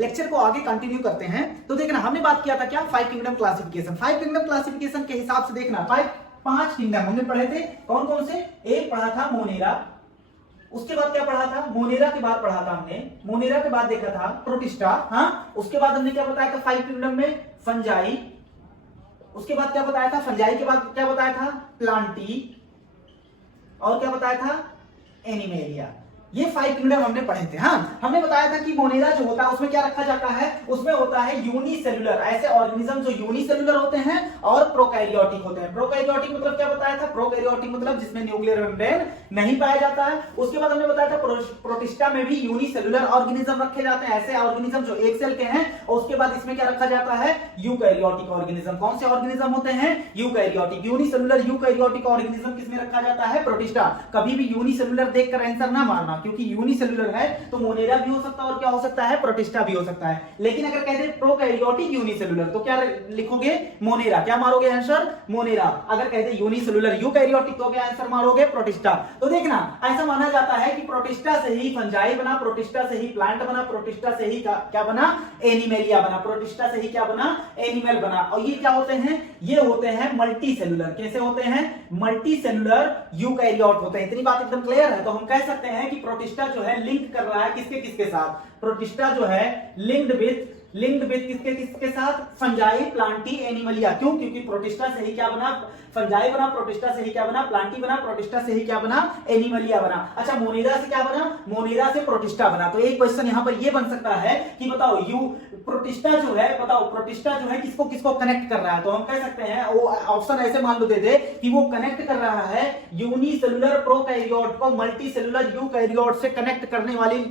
Lecture को आगे continue करते हैं। तो देखना हमने बात किया था क्या, 5 किंगडम क्लासिफिकेशन। 5 किंगडम क्लासिफिकेशन के हिसाब से देखना 5 किंगडम हमने पढ़े थे, कौन कौन से। एक पढ़ा था मोनेरा, उसके बाद क्या पढ़ा था, मोनेरा के बाद पढ़ा था हमने, मोनेरा के बाद देखा था प्रोटिस्टा, हाँ। उसके बाद हमने क्या बताया था 5 किंगडम में, फंजाई। उसके बाद क्या बताया था, फंजाई के बाद क्या बताया था, प्लांटी। और क्या बताया था, एनिमेलिया। ये 5 किंगडम हमने पढ़े थे, हाँ। हमने बताया था कि मोनेरा जो होता है उसमें क्या रखा जाता है, उसमें होता है यूनिसेलुलर, ऐसे ऑर्गेनिज्म जो यूनिसेलुलर होते हैं और प्रोकैरियोटिक होते हैं। प्रोकैरियोटिक मतलब क्या बताया था, प्रोकैरियोटिक मतलब जिसमें न्यूक्लियर मेम्ब्रेन नहीं पाया जाता है। उसके बाद हमने बताया था प्रोटिस्टा में भी यूनिसेलुलर ऑर्गेनिज्म रखे जाते हैं, ऐसे ऑर्गेनिज्म जो एक सेल के हैं। और उसके बाद इसमें क्या रखा जाता है, यूकैरियोटिक ऑर्गेनिज्म। कौन से ऑर्गेनिज्म होते हैं, यूकैरियोटिक। यूनिसेलुलर यूकैरियोटिक ऑर्गेनिज्म किसमें रखा जाता है, प्रोटिस्टा। कभी भी यूनिसेलुलर देखकर आंसर ना मारना, क्योंकि यूनिसेलुलर है तो मोनेरा भी हो सकता है और क्या हो सकता है, प्रोटिस्टा भी हो सकता है। लेकिन अगर कहते हैं प्रोकैरियोटिक यूनिसेलुलर तो क्या लिखोगे, मोनेरा। क्या मारोगे आंसर, मोनेरा। अगर कहते हैं यूनिसेलुलर यूकैरियोटिक तो क्या आंसर मारोगे, प्रोटिस्टा। तो देखना ऐसा माना जाता है कि प्रोटिस्टा से ही फंजाई बना, प्रोटिस्टा से ही प्लांट बना, प्रोटिस्टा से ही क्या बना, एनिमेलिया बना, प्रोटिस्टा से ही क्या बना, एनिमल बना। और ये क्या होते हैं, ये होते हैं मल्टी सेलुलर। कैसे होते हैं, मल्टी सेलुलर यूकैरियोट होते हैं। इतनी बात एकदम क्लियर है। तो हम कह सकते हैं कि प्रोटिस्टा जो है लिंक कर रहा है किसके किसके साथ, प्रोटिस्टा जो है लिंक्ड विद किसके किसके साथ, फंजाई, प्लांटी, एनिमलिया। क्यों, क्योंकि प्रोटिस्टा से ही क्या बना, फंजाई बना, प्रोटिस्टा से ही क्या बना, प्लांटी बना, प्रोटिस्टा से ही क्या बना, एनिमलिया बना। अच्छा, मोनेरा से क्या बना, मोनेरा से प्रोटिस्टा बना। तो एक क्वेश्चन यहां पर ये बन सकता है कि बताओ प्रोटिस्टा जो है, बताओ प्रोटिस्टा जो है किसको किसको कनेक्ट कर रहा है। तो हम कह सकते हैं वो ऑप्शन ऐसे मान लो दे दे कि वो कनेक्ट कर रहा है यूनिसेलुलर प्रोकैरियोट को मल्टी सेलुलर यूकैरियोट से कनेक्ट करने वाली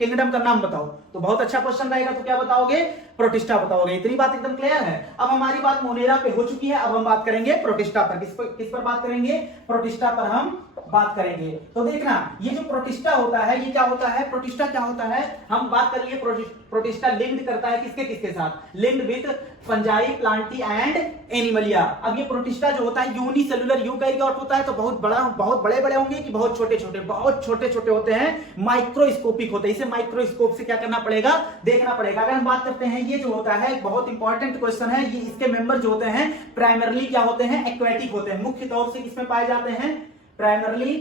किंगडम का नाम बताओ। तो बहुत अच्छा क्वेश्चन रहेगा। तो क्या बताओगे, प्रोटिस्टा बताओगे। इतनी बात एकदम क्लियर है। अब हमारी बात मोनेरा पे हो चुकी है, अब हम बात करेंगे प्रोटिस्टा पर। किस पर बात करेंगे, प्रोटिस्टा पर हम बात करेंगे। तो देखना ये जो प्रोटिस्टा होता है ये क्या होता है, प्रोटिस्टा क्या होता है, हम बात करिए प्रोटिस्टा लिंक्ड करता है किसके किसके साथ, linked with fungi, Plantae and Animalia. अब ये प्रोटिस्टा जो होता है यूनिसेलुलर यूकैरियोट होता है तो बहुत बड़े बड़े होंगे कि बहुत छोटे छोटे होते हैं, माइक्रोस्कोपिक होते हैं। इसे माइक्रोस्कोप से क्या करना पड़ेगा, देखना पड़ेगा। अगर हम बात करते हैं ये जो होता है बहुत इंपॉर्टेंट क्वेश्चन है, ये इसके मेंबर जो होते हैं प्राइमरली क्या होते हैं, एक्वेटिक होते हैं। मुख्य तौर से किसमें पाए जाते हैं, प्राइमरली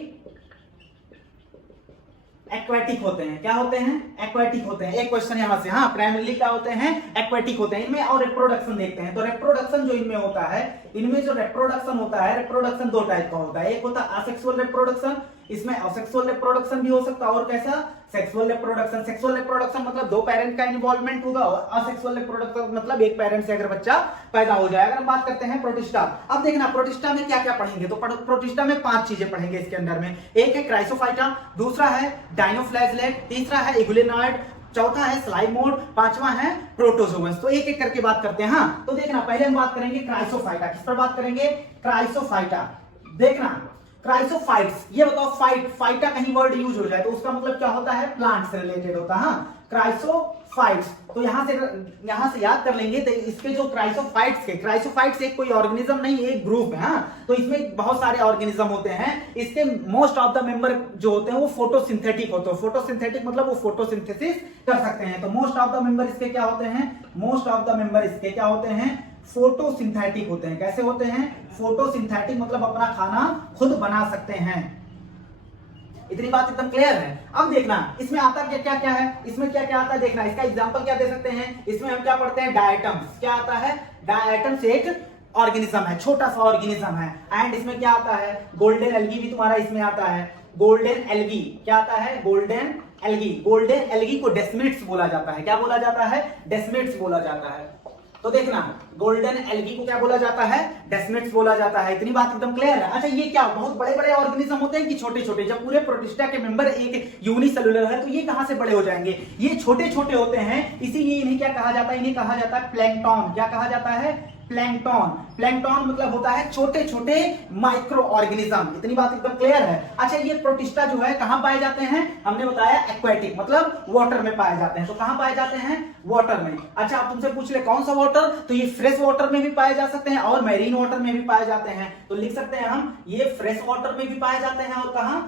एक्वेटिक होते हैं। क्या होते हैं, एक्वेटिक होते हैं। एक क्वेश्चन यहां से, हाँ, प्राइमरली क्या होते हैं, एक्वेटिक होते हैं। इनमें और रिप्रोडक्शन देखते हैं। तो रिप्रोडक्शन जो इनमें होता है, इनमें जो रिप्रोडक्शन होता है, रिप्रोडक्शन दो टाइप का होता है। एक होता है असेक्सुअल रिप्रोडक्शन, इसमें असेक्सुअल रिप्रोडक्शन भी हो सकता है और कैसा, सेक्सुअल रिप्रोडक्शन। सेक्सुअल रिप्रोडक्शन मतलब दो पेरेंट का इन्वॉल्वमेंट होगा और असेक्सुअल रिप्रोडक्शन मतलब एक पेरेंट से अगर बच्चा पैदा हो जाए। अगर हम बात करते हैं प्रोटिस्टा, अब देखना प्रोटिस्टा में क्या क्या पढ़ेंगे। तो प्रोटिस्टा में 5 चीजें पढ़ेंगे इसके अंदर में। एक है क्राइसोफाइटा, दूसरा है डायनोफ्लैजेलेट, तीसरा है इगुलेनॉइड, चौथा है स्लाइमोड, पांचवा है प्रोटोजोअस। तो एक एक करके बात करते हैं। हाँ, तो देखना पहले हम बात करेंगे क्राइसोफाइटा। किस पर बात करेंगे, क्राइसोफाइटा। देखना क्राइसोफाइट्स, ये बताओ फाइटा कहीं वर्ड यूज हो जाए तो उसका मतलब क्या होता है, प्लांट से रिलेटेड होता है। हाँ, क्राइसोफाइट्स। तो यहां से याद कर लेंगे। तो इसके जो क्राइसोफाइट्स एक कोई ऑर्गेनिज्म नहीं, एक ग्रुप है। हाँ, तो इसमें बहुत सारे ऑर्गेनिज्म होते हैं। इसके मोस्ट ऑफ द मेंबर जो होते हैं वो फोटोसिंथेटिक होते हैं। फोटोसिंथेटिक मतलब वो फोटोसिंथेसिस कर सकते हैं। तो मोस्ट ऑफ द मेंबर इसके क्या होते हैं, मोस्ट ऑफ द मेंबर इसके क्या होते हैं, फोटोसिंथेटिक होते हैं। कैसे होते हैं, फोटोसिंथेटिक मतलब अपना खाना खुद बना सकते हैं। इतनी बात एकदम क्लियर है। अब देखना इसमें आता क्या क्या है, इसमें क्या क्या आता है देखना। इसका एग्जांपल क्या दे सकते हैं, इसमें हम क्या पढ़ते हैं, डायटम्स। क्या आता है, डायटम्स एक ऑर्गेनिज्म है, छोटा सा ऑर्गेनिज्म है। एंड इसमें क्या आता है, गोल्डन एल्गी भी तुम्हारा इसमें आता है। गोल्डन एल्गी क्या आता है, गोल्डन एल्गी। गोल्डन एल्गी को डेस्मिड्स बोला जाता है। क्या बोला जाता है, डेस्मिड्स बोला जाता है। तो देखना गोल्डन एल्गी को क्या बोला जाता है, डेस्मिड्स बोला जाता है। इतनी बात एकदम क्लियर है। अच्छा, ये क्या बहुत बड़े बड़े ऑर्गेनिज्म होते हैं कि छोटे छोटे। जब पूरे प्रोटिस्टा के मेंबर एक यूनिसेलुलर है तो ये कहां से बड़े हो जाएंगे, ये छोटे छोटे होते हैं। इसीलिए इन्हें क्या कहा जाता है, इन्हें कहा जाता है प्लैंकटन। क्या कहा जाता है, प्लैंकटन। प्लैंकटन मतलब होता है छोटे छोटे माइक्रो ऑर्गेनिज्म। इतनी बात एकदम क्लियर है। अच्छा, ये प्रोटिस्टा जो है कहां पाए जाते हैं, हमने बताया एक्वेटिक मतलब वाटर में पाए जाते हैं। तो कहां पाए जाते हैं, वाटर में। अच्छा, आप तुमसे पूछ ले कौन सा वाटर, तो ये फ्रेश वाटर में भी पाए जा सकते हैं और मैरीन वाटर में भी पाए जाते हैं। तो लिख सकते हैं हम, ये फ्रेश वाटर में भी पाए जाते हैं और कहां,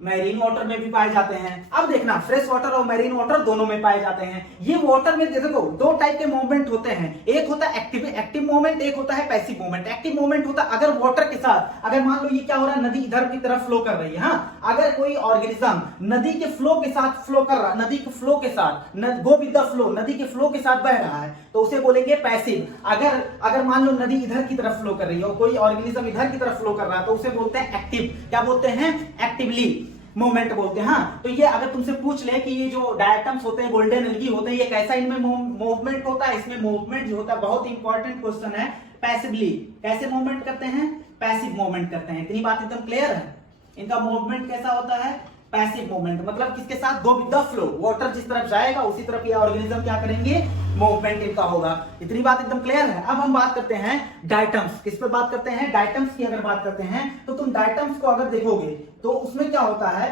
मैरीन वाटर में भी पाए जाते हैं। अब देखना फ्रेश वाटर और मैरीन वाटर दोनों में पाए जाते हैं। ये वाटर में देखो दो टाइप के मूवमेंट होते हैं, एक होता है एक्टिव मूवमेंट, एक होता है पैसिव मूवमेंट। एक्टिव मूवमेंट होता है अगर वाटर के साथ, अगर मान लो ये क्या हो रहा है, नदी इधर की तरफ फ्लो कर रही है, हाँ, अगर कोई ऑर्गेनिज्म नदी के फ्लो के साथ फ्लो कर रहा, नदी के फ्लो के साथ, गो विद द फ्लो, नदी के फ्लो के साथ बह रहा है तो उसे बोलेंगे पैसिव। अगर मान लो नदी इधर की तरफ फ्लो कर रही है और कोई ऑर्गेनिज्म इधर की तरफ फ्लो कर रहा है तो उसे बोलते हैं एक्टिव। क्या बोलते हैं? एक्टिवली मूवमेंट बोलते हैं। हाँ, तो ये अगर तुमसे पूछ ले कि ये जो डायटम्स होते हैं, गोल्डन एल्गी होते हैं, ये कैसा इनमें मूवमेंट होता है, इसमें मूवमेंट जो होता है बहुत इंपॉर्टेंट क्वेश्चन है, पैसिवली। कैसे मूवमेंट करते हैं? पैसिव मूवमेंट करते हैं। इतनी बात एकदम क्लियर है। इनका मूवमेंट कैसा होता है? Passive movement. मतलब किसके साथ? Go with the flow, water जिस तरफ जाएगा उसी तरफ ये ऑर्गेनिज्म क्या करेंगे? मूवमेंट इनका होगा। इतनी बात एकदम क्लियर है। अब हम बात करते हैं डायटम्स। किस पे बात करते हैं? डायटम्स की अगर बात करते हैं तो तुम डायटम्स को अगर देखोगे तो उसमें क्या होता है,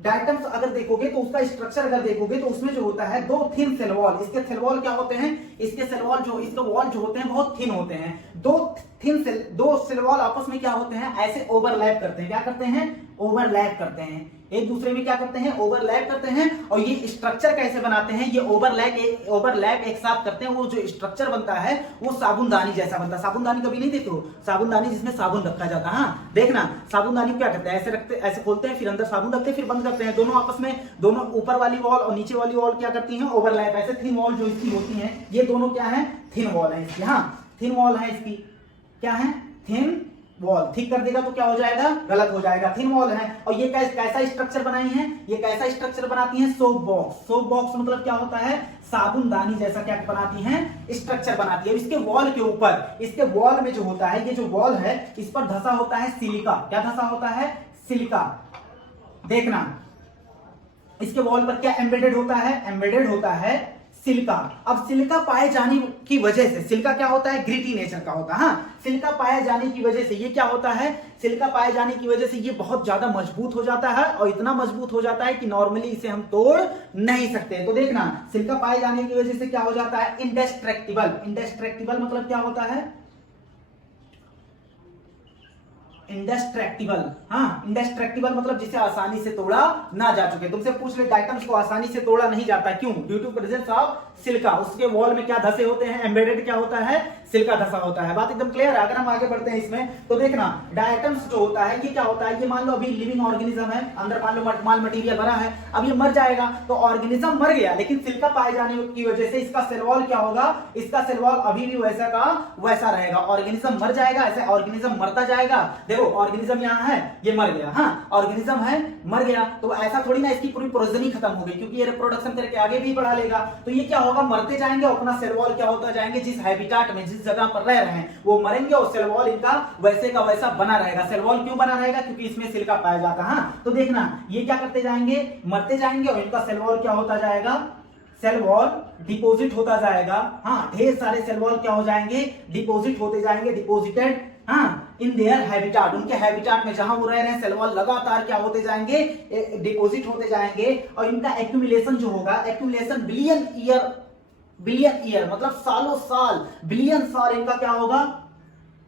डायटम्स अगर देखोगे तो उसका स्ट्रक्चर अगर देखोगे तो उसमें जो होता है दो थिन सेल वॉल। इसके सेल वॉल क्या होते हैं? इसके सेल वॉल जो, इसके वॉल जो होते हैं बहुत थिन होते हैं। दो सेल वॉल आपस में क्या होते हैं? ऐसे ओवरलैप करते हैं। क्या करते हैं? ओवरलैप करते हैं, एक दूसरे में क्या करते हैं? ओवरलैप करते हैं। और ये स्ट्रक्चर कैसे बनाते हैं? ये ओवरलैप एक साथ करते हैं। वो जो स्ट्रक्चर बनता है वो साबुनदानी जैसा बनता है। साबुनदानी कभी नहीं देखते हो? साबुनदानी जिसमें साबुन रखा जाता है, हाँ देखना, साबुनदानी क्या करते हैं? ऐसे रखते, ऐसे खोलते हैं, फिर अंदर साबुन रखते हैं, फिर बंद करते हैं। दोनों आपस में, दोनों ऊपर वाली वॉल और नीचे वाली वॉल क्या करती है? ओवरलैप। ऐसे थिन वॉल जो इसकी होती है, ये दोनों क्या है? थिन वॉल है इसकी। हाँ, थिन वॉल है इसकी। क्या है? Thin wall. ठीक कर देगा तो क्या हो जाएगा? गलत हो जाएगा। थिन वॉल है। और ये कैसा स्ट्रक्चर बनाई है? ये कैसा स्ट्रक्चर बनाती हैं? Soap box. सोप बॉक्स मतलब क्या होता है? साबुनदानी जैसा क्या बनाती हैं? स्ट्रक्चर बनाती है। इसके वॉल के ऊपर, इसके वॉल में जो होता है, ये जो वॉल है इस पर धसा होता है सिलिका। क्या धसा होता है? सिलिका। देखना इसके वॉल पर क्या एम्बेडेड होता है? एम्बेडेड होता है सिलिका। अब सिलिका पाए जाने की वजह से, सिलिका क्या होता है? ग्रिटी नेचर का होता है। हाँ, सिलिका पाए जाने की वजह से ये क्या होता है? सिलिका पाए जाने की वजह से ये बहुत ज्यादा मजबूत हो जाता है और इतना मजबूत हो जाता है कि नॉर्मली इसे हम तोड़ नहीं सकते। तो देखना, सिलिका पाए जाने की वजह से क्या हो जाता है? इंडेस्ट्रक्टिबल। इंडेस्ट्रक्टिबल मतलब क्या होता है? इंडेस्ट्रक्टिबल। हाँ, इंडेस्ट्रक्टिबल मतलब जिसे आसानी से तोड़ा ना जा चुके। तुमसे पूछ ले डायटम्स को आसानी से तोड़ा नहीं जाता, क्यों? Due to presence of silica. उसके वॉल में क्या धसे होते हैं? एम्बेडेड क्या होता है? सिलिका धसा होता है। बात एकदम क्लियर है। अगर हम आगे बढ़ते हैं इसमें तो देखना, डायटम्स जो होता है ये क्या होता है? ये मान लो अभी लिविंग ऑर्गेनिज्म है, अंदर मान लो माल मटेरियल भरा है, अब ये मर जाएगा तो ऑर्गेनिज्म मर गया, लेकिन सिलिका पाए जाने की वजह से इसका सेल वॉल क्या होगा? इसका सेल वॉल अभी भी वैसा का वैसा रहेगा। ऑर्गेनिज्म मर जाएगा, ऐसे ऑर्गेनिज्म मरता जाएगा। देखो ऑर्गेनिज्म यहाँ है, ये मर गया। हाँ, ऑर्गेनिज्म है, मर गया, तो ऐसा थोड़ी ना इसकी पूरी प्रोजेनी खत्म हो गई, क्योंकि ये रिप्रोडक्शन करके आगे भी बढ़ा लेगा। तो ये क्या होगा? मरते जाएंगे, अपना सेल वॉल क्या होता जाएंगे? जिस हैबिटाट में, जिस जगह पर रह रहे हैं वो मरेंगे और सेल वॉल इनका वैसे का वैसा बना रहेगा। सेल वॉल क्यों बना रहेगा? क्योंकि इसमें सिलिका पाया जाता है। हाँ, तो देखना ये क्या करते जाएंगे? मरते जाएंगे और इनका सेल वॉल क्या होता जाएगा? सेल वॉल डिपोजिट होता जाएगा। हाँ, ढेर सारे सेल वॉल क्या हो जाएंगे? डिपोजिट होते जाएंगे, डिपोजिटेड हाँ इन देयर हैबिटाट। उनके हैबिटाट में जहां वो रह रहे हैं सेल वॉल लगातार क्या होते जाएंगे? डिपोजिट होते जाएंगे। और इनका एक्यूमुलेशन जो होगा, एक्यूमुलेशन बिलियन ईयर मतलब सालों साल, बिलियन साल इनका क्या होगा?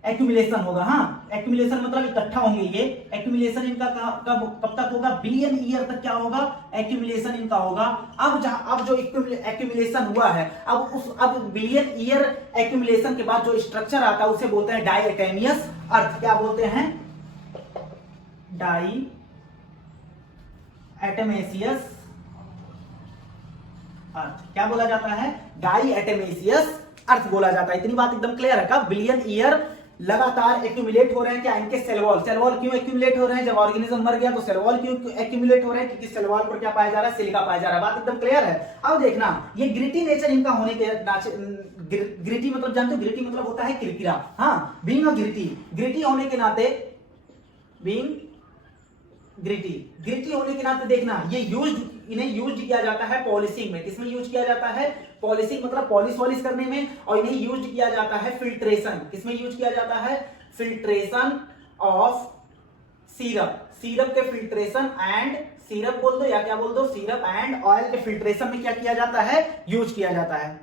एक्यूमुलेशन होगा। हाँ, एक्यूमुलेशन मतलब इकट्ठा होंगे ये। एक्यूमुलेशन इनका कब तक होगा? बिलियन ईयर तक क्या होगा? एक्यूमुलेशन इनका होगा। अब जो एक्यूमुलेशन हुआ है, अब बिलियन ईयर एक्यूमुलेशन के बाद जो स्ट्रक्चर आता है उसे बोलते हैं डाइएटमियस अर्थ। क्या बोलते हैं? डाइएटमेसियस अर्थ। क्या बोला जाता है? डाइएटमेसियस अर्थ बोला जाता है। इतनी बात एकदम क्लियर है। कब? बिलियन ईयर लगातार एक्यूमुलेट हो रहे हैं क्या? इनके सेल वॉल क्यों एक्यूमुलेट हो रहे हैं? जब ऑर्गेनिज्म मर गया तो सेल वॉल क्यों एक्यूमुलेट हो रहे हैं? क्योंकि सेल वॉल पर क्या पाया जा रहा है? सिलिका पाया जा रहा है। बात एकदम क्लियर है। अब देखना, ये ग्रिटी नेचर इनका होने के ग्रिटी मतलब जानते हो? ग्रिटी मतलब होता है किरकिरा। हाँ, बीइंग अ ग्रिटी होने के नाते, बीइंग ग्रिटी होने के नाते देखना, ये इन्हें यूज किया जाता है पॉलिशिंग में। किसमें यूज किया जाता है? पॉलिशिंग मतलब पॉलिश करने में। और इन्हें यूज किया जाता है फिल्ट्रेशन। किसमें यूज किया जाता है? फिल्ट्रेशन ऑफ सिरप के फिल्ट्रेशन एंड, सिरप बोल दो या क्या बोल दो, सिरप एंड ऑयल के फिल्ट्रेशन में क्या किया जाता है? यूज किया जाता है।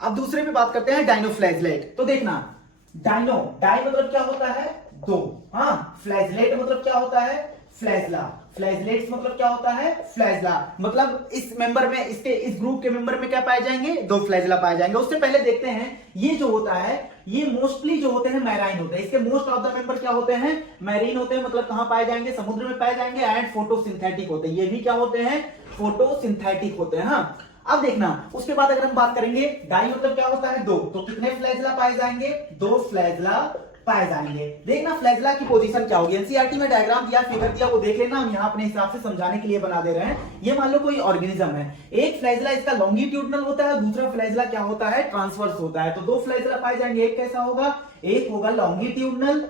अब दूसरे में बात करते हैं डाइनोफ्लैजलेट। तो देखना, डाई मतलब क्या होता है? दो। हाँ, फ्लैजलेट मतलब क्या होता है? फ्लैजला। फ्लैजलेट्स मतलब क्या होता है? फ्लैजला मतलब इस मेंबर में, इसके इस ग्रुप के मेंबर में क्या पाए जाएंगे? 2 फ्लैजला पाए जाएंगे। उससे पहले देखते हैं ये जो होता है ये मोस्टली जो होते हैं मैराइन होते हैं। इसके मोस्ट ऑफ द मेंबर क्या होते हैं? मैरीन होते हैं, मतलब कहां पाए जाएंगे? समुद्र में पाए जाएंगे। एंड फोटोसिंथेटिक होते हैं, ये भी क्या होते हैं? फोटोसिंथेटिक होते हैं। हाँ, अब देखना उसके बाद अगर हम बात करेंगे डाई मतलब क्या होता है? 2, तो कितने फ्लैजला पाए जाएंगे? 2 फ्लैजला पाए जाएंगे। देखना फ्लैजला की पोजीशन क्या होगी। एनसीईआरटी में डायग्राम दिया, फिगर दिया, वो देख लेना। हम यहाँ अपने हिसाब से समझाने के लिए बना दे रहे हैं। ये मान लो कोई ऑर्गेनिज्म है, एक फ्लैजला इसका लॉन्गिट्यूडनल होता है, दूसरा फ्लैजला क्या होता है? ट्रांसवर्स होता है। तो 2 फ्लैजला पाए जाएंगे। एक कैसा होगा? एक होगा लॉन्गिट्यूडनल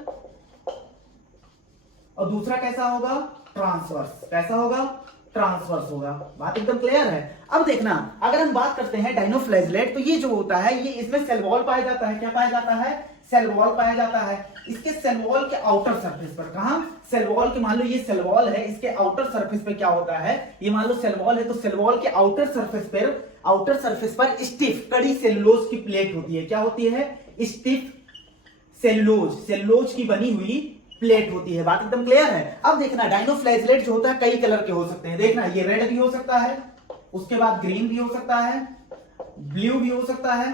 और दूसरा कैसा होगा? ट्रांसवर्स। कैसा होगा? ट्रांसवर्स होगा। बात एकदम क्लियर है। अब देखना अगर हम बात करते हैं डायनोफ्लैजलेट, तो ये जो होता है ये इसमें सेल वॉल पाया जाता है। क्या पाया जाता है? सेल वॉल पाया जाता है। इसके सेल वॉल के आउटर सरफेस पर, कहां? सेल वॉल के, मान लो ये सेल वॉल है, इसके आउटर सरफेस पे क्या होता है? ये मान लो सेल वॉल है, तो सेल वॉल के आउटर सरफेस पर स्टिफ कड़ी सेलुलोज की प्लेट होती है। क्या होती है? स्टिफ सेलुलोज की बनी हुई प्लेट होती है। बात एकदम क्लियर है। अब देखना डायनोफ्लैजलेट जो होता है कई कलर के हो सकते हैं। देखना ये रेड भी हो सकता है, उसके बाद ग्रीन भी हो सकता है, ब्लू भी हो सकता है,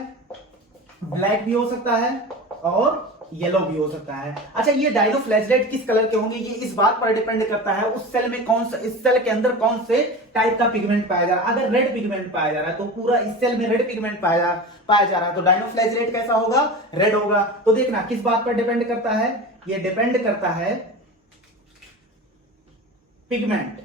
ब्लैक भी हो सकता है और येलो भी हो सकता है। अच्छा, ये डायनोफ्लैजलेट किस कलर के होंगे? ये इस बात पर डिपेंड करता है उस सेल में कौन सा, इस सेल के अंदर कौन से टाइप का पिगमेंट पाया जा रहा है। अगर रेड पिगमेंट पाया जा रहा है तो पूरा इस सेल में रेड पिगमेंट पाया जा रहा है, तो डायनोफ्लैजलेट कैसा होगा? रेड होगा। तो देखना किस बात पर डिपेंड करता है? ये डिपेंड करता है पिगमेंट,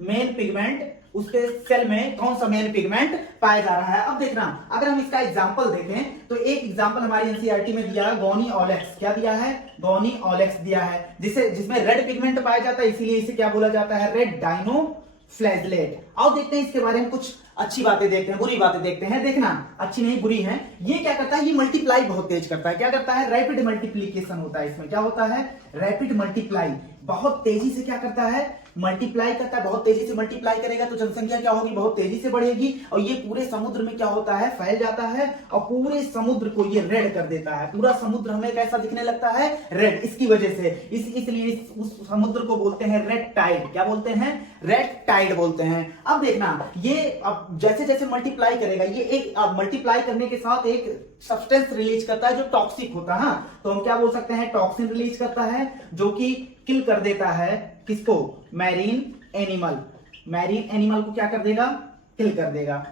मेन पिगमेंट, उसके सेल में कौन सा मेन पिगमेंट पाया जा रहा है। अब देखना अगर हम इसका एग्जांपल देखें तो एक एग्जांपल हमारी एनसीईआरटी में दिया है गोनी ऑलेक्स। क्या दिया है? गोनी ऑलेक्स दिया है, जिसमें रेड पिगमेंट पाया जाता है, इसीलिए इसे क्या बोला जाता है? रेड डायनोफ्लैजलेट। आओ देखते हैं इसके बारे में कुछ अच्छी बातें देखते हैं, बुरी बातें देखते हैं। देखना अच्छी नहीं बुरी है। ये क्या करता है? ये मल्टीप्लाई बहुत तेज करता है। क्या करता है? रैपिड मल्टीप्लीकेशन होता है इसमें। क्या होता है? रैपिड मल्टीप्लाई, बहुत तेजी से क्या करता है? मल्टीप्लाई करता है। बहुत तेजी से मल्टीप्लाई करेगा तो जनसंख्या क्या होगी? बहुत तेजी से बढ़ेगी और ये पूरे समुद्र में क्या होता है? फैल जाता है और पूरे समुद्र को ये रेड कर देता है। पूरा समुद्र हमें कैसा दिखने लगता है? रेड। इसकी वजह से इसलिए उस समुद्र को बोलते हैं रेड टाइड। क्या बोलते हैं? रेड टाइड बोलते हैं। अब देखना ये अब जैसे जैसे मल्टीप्लाई करेगा, ये एक मल्टीप्लाई करने के साथ एक सब्सटेंस रिलीज करता है जो टॉक्सिक होता है। तो हम क्या बोल सकते हैं? टॉक्सिन रिलीज करता है जो कि किल कर देता है किसको? Marine animal. मैरीन एनिमल को क्या कर देगा? किल कर देगा।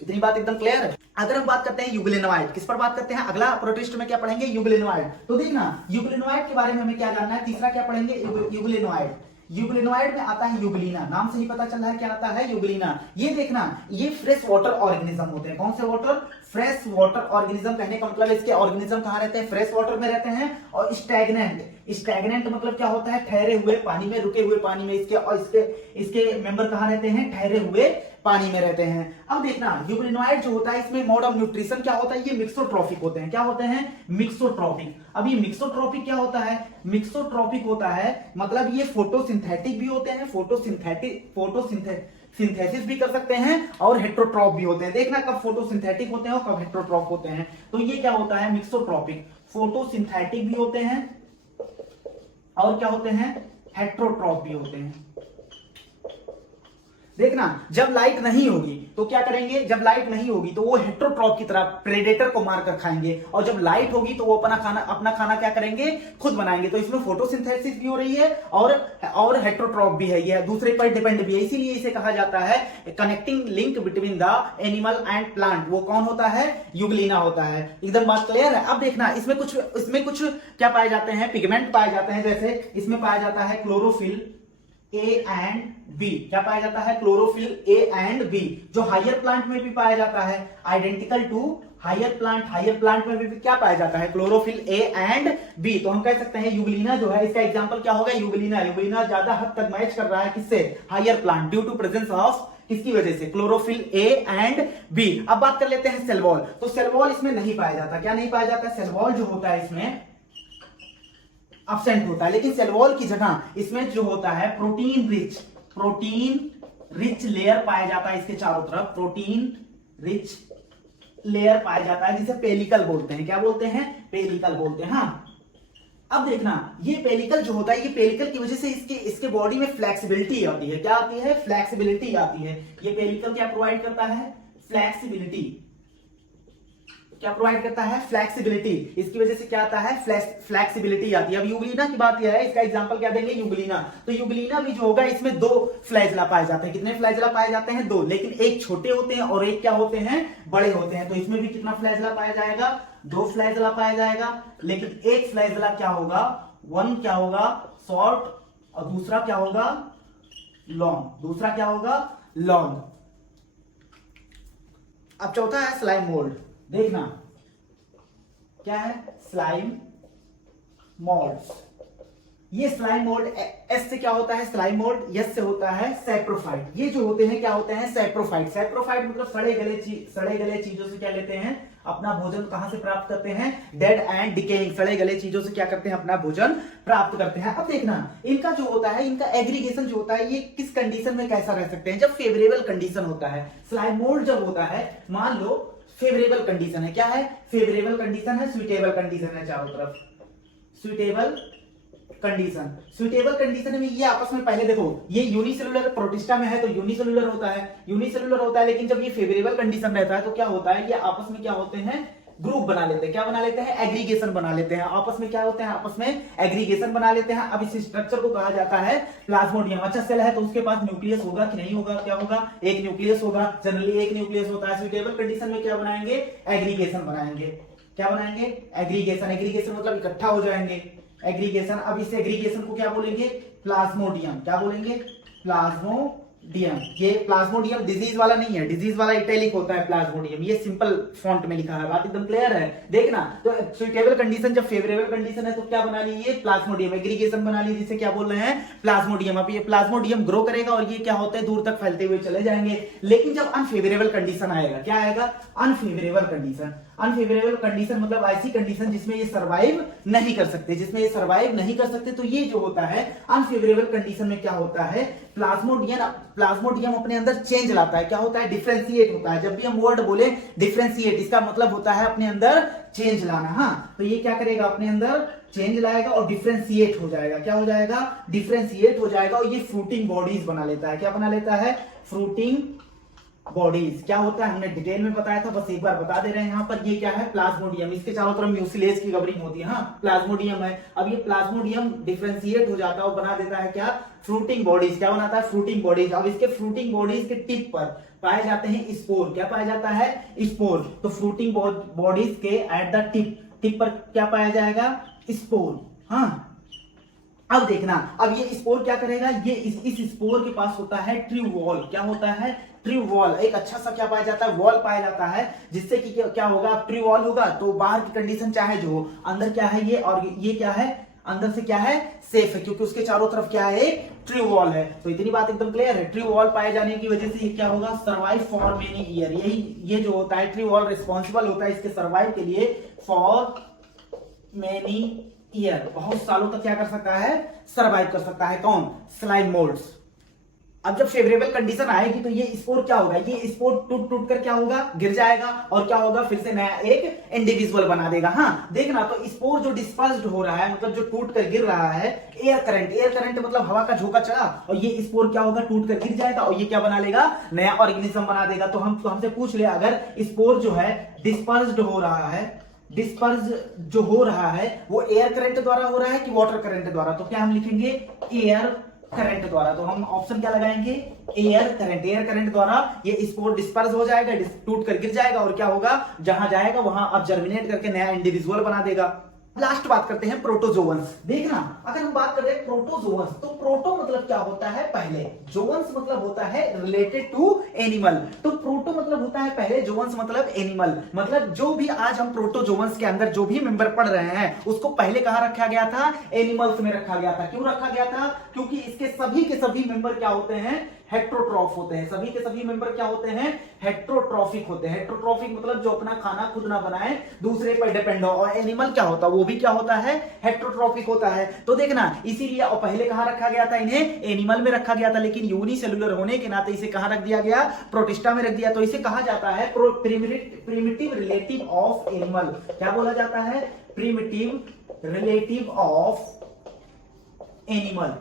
इतनी बात एकदम क्लियर है। अगर हम बात करते हैं यूग्लेनोइड, किस पर बात करते हैं? अगला प्रोटिस्ट में क्या पढ़ेंगे? यूग्लेनोइड। तो देखना यूग्लेनोइड के बारे में हमें क्या जानना है। तीसरा क्या पढ़ेंगे? यूग्लेनोइड। यूग्लेनोइड में आता है यूग्लिना। नाम से ही पता चल रहा है क्या आता है? यूग्लिना। ये देखना ये फ्रेश वाटर ऑर्गेनिज्म होते हैं। कौन से वाटर? Fresh water organism. कहने का मतलब इसके ऑर्गेनिज्म कहां रहते हैं? फ्रेश वाटर में रहते हैं। और स्टैग्नेंट मतलब क्या होता है? ठहरे हुए पानी में, रुके हुए पानी में। इसके मेंबर कहां रहते हैं? ठहरे हुए पानी में रहते हैं। अब देखना यूग्लिनोइड जो होता है इसमें मोड ऑफ न्यूट्रिशन क्या होता है? ये मिक्सोट्रॉफिक होते हैं। क्या होते हैं? मिक्सोट्रॉफिक। अब ये मिक्सोट्रॉफिक क्या होता है? मिक्सोट्रॉफिक होता है मतलब ये फोटोसिंथेटिक भी होते हैं, सिंथेसिस भी कर सकते हैं और हेट्रोट्रॉप भी होते हैं। देखना कब फोटोसिंथेटिक होते हैं और कब हेट्रोट्रॉप होते हैं। तो ये क्या होता है? मिक्सोट्रॉपिक। फोटोसिंथेटिक भी होते हैं और क्या होते हैं? हेट्रोट्रॉप भी होते हैं। देखना जब लाइट नहीं होगी तो क्या करेंगे? जब लाइट नहीं होगी तो वो हेट्रोट्रॉप की तरह प्रेडेटर को मारकर खाएंगे, और जब लाइट होगी तो वो अपना खाना क्या करेंगे? खुद बनाएंगे। तो इसमें फोटोसिंथेसिस भी हो रही है और हेट्रोट्रॉप भी है, ये दूसरे पर डिपेंड भी है। इसीलिए इसे कहा जाता है connecting link between the animal and plant. वो कौन होता है? यूग्लिना होता है। एकदम बात क्लियर है। अब देखना इसमें कुछ क्या पाए जाते हैं? पिगमेंट पाए जाते हैं। जैसे इसमें पाया जाता है क्लोरोफिल ए एंड बी। क्या पाया जाता है? क्लोरोफिल ए एंड बी, जो हायर प्लांट में भी पाया जाता है। आइडेंटिकल टू हायर प्लांट में भी क्या पाया जाता है? Chlorophyll A and B. तो हम कह सकते हैं यूग्लिना जो है, इसका एग्जांपल क्या होगा? यूग्लिना ज्यादा हद तक मैच कर रहा है किससे? Higher plant, due to presence of किसकी वजह से? Chlorophyll A and B. अब बात कर लेते हैं सेल वॉल। तो सेल वॉल इसमें नहीं पाया जाता। क्या नहीं पाया जाता? सेल वॉल जो होता है इसमें एब्सेंट होता है। लेकिन सेल वॉल की जगह इसमें जो होता है प्रोटीन रिच लेयर पाया जाता है। इसके चारों तरफ प्रोटीन रिच लेयर पाया जाता है, जिसे पेलिकल बोलते हैं। क्या बोलते हैं? पेलिकल बोलते हैं। हाँ, अब देखना ये पेलिकल जो होता है, ये पेलिकल की वजह से इसके बॉडी में फ्लेक्सिबिलिटी आती है। क्या आती है? फ्लेक्सिबिलिटी आती है। ये पेलिकल क्या प्रोवाइड करता है? फ्लेक्सिबिलिटी। क्या प्रोवाइड करता है? फ्लेक्सिबिलिटी। इसकी वजह से क्या आता है? फ्लेक्सिबिलिटी आती है। अब यूग्लिना की बात यह है, इसका एग्जांपल क्या देंगे? यूग्लिना। तो यूग्लिना भी जो होगा इसमें 2 फ्लैजेला पाए जाते हैं। कितने फ्लैजेला पाए जाते हैं? 2, लेकिन एक छोटे होते हैं और एक क्या होते हैं? बड़े होते हैं। तो इसमें भी कितना फ्लैजेला पाया जाएगा? 2 फ्लैजेला पाया जाएगा, लेकिन एक फ्लैजेला क्या होगा? 1 क्या होगा? शॉर्ट, और दूसरा क्या होगा? लॉन्ग। दूसरा क्या होगा? लॉन्ग। अब चौथा है स्लाइम मोल्ड। देखना क्या है? Slime mould. ये स्लाइम मोल्ड एस से क्या होता है? Slime mould. एस से होता है सैप्रोफाइट। ये जो होते हैं क्या होते हैं? सैप्रोफाइट। सैप्रोफाइट मतलब सड़े गले चीजों से क्या लेते हैं? अपना भोजन कहां से प्राप्त करते हैं? डेड एंड डिकेइंग, सड़े गले चीजों से क्या करते हैं? अपना भोजन प्राप्त करते हैं। अब देखना इनका जो होता है, इनका एग्रीगेशन जो होता है, ये किस कंडीशन में कैसा रह सकते हैं? जब फेवरेबल कंडीशन होता है। स्लाइम मोल्ड जब होता है, मान लो फेवरेबल कंडीशन है। क्या है? फेवरेबल कंडीशन है, सुइटेबल कंडीशन है, चारों तरफ सुइटेबल कंडीशन। सुइटेबल कंडीशन में ये आपस में पहले देखो, ये यूनिसेलुलर प्रोटिस्टा में है तो यूनिसेलुलर होता है, लेकिन जब ये फेवरेबल कंडीशन रहता है तो क्या होता है? ये आपस में क्या होते हैं? ग्रुप बना लेते हैं। क्या बना लेते हैं? एग्रीगेशन बना लेते हैं। आपस में क्या होते हैं? आपस में एग्रीगेशन बना लेते हैं। अब इस स्ट्रक्चर को कहा जाता है प्लाज्मोडियम। अच्छा सेल है तो उसके पास न्यूक्लियस होगा कि नहीं होगा? क्या होगा? एक न्यूक्लियस होगा। जनरली एक न्यूक्लियस होता है। सुइटेबल कंडीशन में क्या बनाएंगे? एग्रीगेशन बनाएंगे। क्या बनाएंगे? एग्रीगेशन। एग्रीगेशन मतलब इकट्ठा हो जाएंगे। एग्रीगेशन। अब इस एग्रीगेशन को क्या बोलेंगे? प्लाज्मोडियम। क्या बोलेंगे? प्लाज्मोडियम। ये प्लाज्मोडियम डिजीज वाला नहीं है, डिजीज वाला इटैलिक होता है प्लाज्मोडियम। ये सिंपल फॉन्ट में लिखा है, बात एकदम क्लियर है। देखना तो सुइटेबल कंडीशन जब फेवरेबल कंडीशन है तो क्या बना ली? ये प्लाज्मोडियम एग्रीगेशन बना ली, जिसे क्या बोल रहे हैं? प्लाज्मोडियम। अब ये प्लाज्मोडियम ग्रो करेगा और ये क्या होते हैं? दूर तक फैलते हुए चले जाएंगे। लेकिन जब अनफेवरेबल कंडीशन आएगा, क्या आएगा? Unfavourable condition. अनफेवरेबल कंडीशन मतलब ऐसी कंडीशन जिसमें ये सर्वाइव नहीं कर सकते, तो ये जो होता है अनफेवरेबल कंडीशन में क्या होता है? प्लाज्मोडियम अपने अंदर चेंज लाता है। क्या होता है? डिफरेंशिएट होता है। जब भी हम वर्ड बोले डिफरेंशिएट, इसका मतलब होता है अपने अंदर चेंज लाना। हाँ, तो ये क्या करेगा? अपने अंदर चेंज लाएगा और डिफरेंशिएट हो जाएगा। क्या हो जाएगा? डिफरेंशिएट हो जाएगा और ये फ्रूटिंग बॉडीज बना लेता है। क्या बना लेता है? Fruiting bodies. क्या होता है? हमने डिटेल में बताया था, बस एक बार बता दे रहे हैं। यहाँ पर ये क्या है? प्लाज्मोडियम। इसके चारों तरफ म्यूसिलेज की कवरिंग होती है। हाँ, प्लाज्मोडियम है। अब ये प्लाज्मोडियम डिफरेंशिएट हो जाता है और बना देता है क्या? Fruiting bodies. क्या बनाता है? Fruiting bodies. अब इसके फ्रूटिंग बॉडीज के टिप पर पाए जाते हैं स्पोर। क्या पाया जाता है? स्पोर। तो फ्रूटिंग बॉडीज के एट द टिप पर क्या पाया जाएगा? स्पोर। हाँ, अब देखना, अब ये स्पोर क्या करेगा? ये इस स्पोर के पास होता है ट्रू वॉल। क्या होता है? True wall. एक अच्छा सा क्या पाया जाता है? वॉल पाया जाता है, जिससे कि क्या होगा? ट्रू वॉल होगा तो बाहर की कंडीशन चाहे जो हो, अंदर क्या है ये, और ये क्या है? अंदर से क्या है? सेफ है, क्योंकि उसके चारों तरफ क्या है? ट्रू वॉल है। तो इतनी बात एकदम क्लियर है। ट्रू वॉल पाए जाने की वजह से ये क्या होगा? Survive for many year. यही ये जो होता है ट्रू वॉल रिस्पॉन्सिबल होता है इसके सर्वाइव के लिए फॉर मेनी ईयर। बहुत सालों तक क्या कर सकता है? सर्वाइव कर सकता है। कौन? Slime moulds. अब जब फेवरेबल कंडीशन आएगी तो ये स्पोर क्या होगा? ये स्पोर टूट कर क्या होगा? गिर जाएगा और क्या होगा? फिर से नया एक इंडिविजुअल बना देगा। हाँ, देखना तो स्पोर जो डिस्पर्स्ड हो रहा है, मतलब जो टूट कर गिर रहा है, एयर करंट मतलब हवा का झोंका चढ़ा और ये स्पोर क्या होगा? टूट कर गिर जाएगा और ये क्या बना लेगा? नया ऑर्गेनिज्म बना देगा। तो हमसे पूछ ले, अगर स्पोर जो है डिस्पर्स्ड हो रहा है, डिस्पर्स जो हो रहा है वो एयर करंट द्वारा हो रहा है कि वाटर करंट द्वारा? तो क्या हम लिखेंगे? एयर करंट द्वारा। तो हम ऑप्शन क्या लगाएंगे? Air current. एयर करंट द्वारा ये स्पोर डिस्पर्स हो जाएगा, टूट कर गिर जाएगा और क्या होगा? जहां जाएगा वहां अब जर्मिनेट करके नया इंडिविजुअल बना देगा। लास्ट बात करते हैं प्रोटोजोअन्स। देखना, अगर हम बात कर रहे हैं प्रोटोजोअन्स, तो प्रोटो मतलब क्या होता है? पहले। जोअन्स मतलब होता है रिलेटेड टू एनिमल। तो प्रोटो मतलब होता है पहले, जोअन्स मतलब एनिमल। मतलब जो भी आज हम प्रोटोजोअन्स के अंदर जो भी मेंबर पढ़ रहे हैं उसको पहले कहां रखा गया था? एनिमल्स में रखा गया था। क्यों रखा गया था? क्योंकि इसके सभी के सभी मेंबर क्या होते हैं? हेट्रोट्रॉफ होते हैं। सभी के सभी मेंबर क्या होते हैं? हेट्रोट्रॉफिक होते हैं। हेट्रोट्रॉफिक मतलब जो अपना खाना खुद ना बनाए, दूसरे पर डिपेंड हो। और एनिमल क्या होता है? वो भी क्या होता है? हेट्रोट्रॉफिक होता है। तो देखना, इसीलिए और पहले कहां रखा गया था? इन्हें एनिमल में रखा गया था, लेकिन यूनिसेलुलर होने के नाते इसे कहां रख दिया गया? प्रोटिस्टा में रख दिया। तो इसे कहा जाता है प्रिमिटिव रिलेटिव ऑफ एनिमल। क्या बोला जाता है? Primitive relative of animal,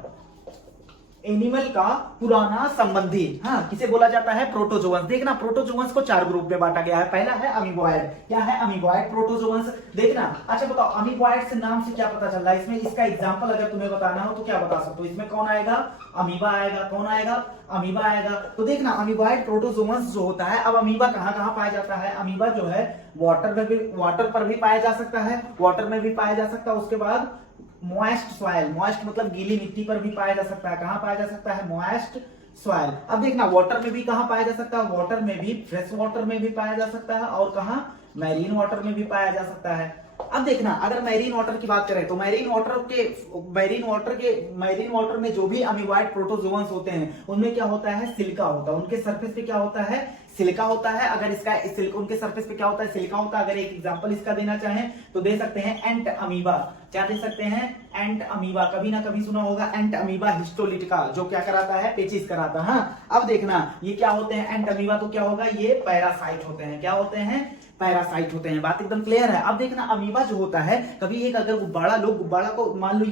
animal का पुराना संबंधी। हाँ, किसे बोला जाता है? प्रोटोजोअन्स। देखना प्रोटोजोअन्स को 4 ग्रुप में बांटा गया है। पहला है अमीबॉयड। क्या है? Amoeboid protozoans. देखना, अच्छा बताओ अमीबॉयड से नाम से क्या पता चल रहा है? इसमें इसका एग्जांपल अगर तुम्हें बताना हो तो क्या बता सकते हो? इसमें कौन आएगा? अमीबा आएगा। कौन आएगा? अमीबा आएगा। तो देखना अमीबॉयड प्रोटोजोअन्स जो होता है, अब अमीबा कहां पाया जाता है? अमीबा जो है वाटर पर भी पाया जा सकता है, वाटर में भी पाया जा सकता है। उसके बाद मॉइस्ट सॉइल, मॉइस्ट मतलब गीली मिट्टी पर भी पाया जा सकता है। कहां पाया जा सकता है? Moist soil. अब देखना वाटर में भी कहां पाया जा सकता है? वाटर में भी, फ्रेश वाटर में भी पाया जा सकता है, और कहां? मैरीन वाटर में भी पाया जा सकता है। अब देखना अगर मैरीन वाटर की बात करें तो मैरीन वाटर में जो भी अमीबॉयड प्रोटोजोअन्स होते हैं उनमें क्या होता है? सिलिका होता है। उनके सरफेस पे क्या होता है? सिलिका होता है। अगर इसका उनके सरफेस पे क्या होता है? सिलिका होता है। अगर एक एग्जांपल इसका देना चाहें तो दे सकते हैं एंट अमीबा। क्या दे सकते हैं? एंट अमीबा। कभी ना कभी सुना होगा एंट अमीबा हिस्टोलिटिका, जो क्या कराता है? पेचिस कराता है। हाँ, अब देखना ये क्या होते हैं? एंट अमीबा। तो क्या होगा? ये पैरासाइट होते हैं। क्या होते हैं? पैरासाइट होते हैं। बात एकदम क्लियर है। अब देखना अमीबा जो होता है, कभी एक अगर गुब्बारा को मान लो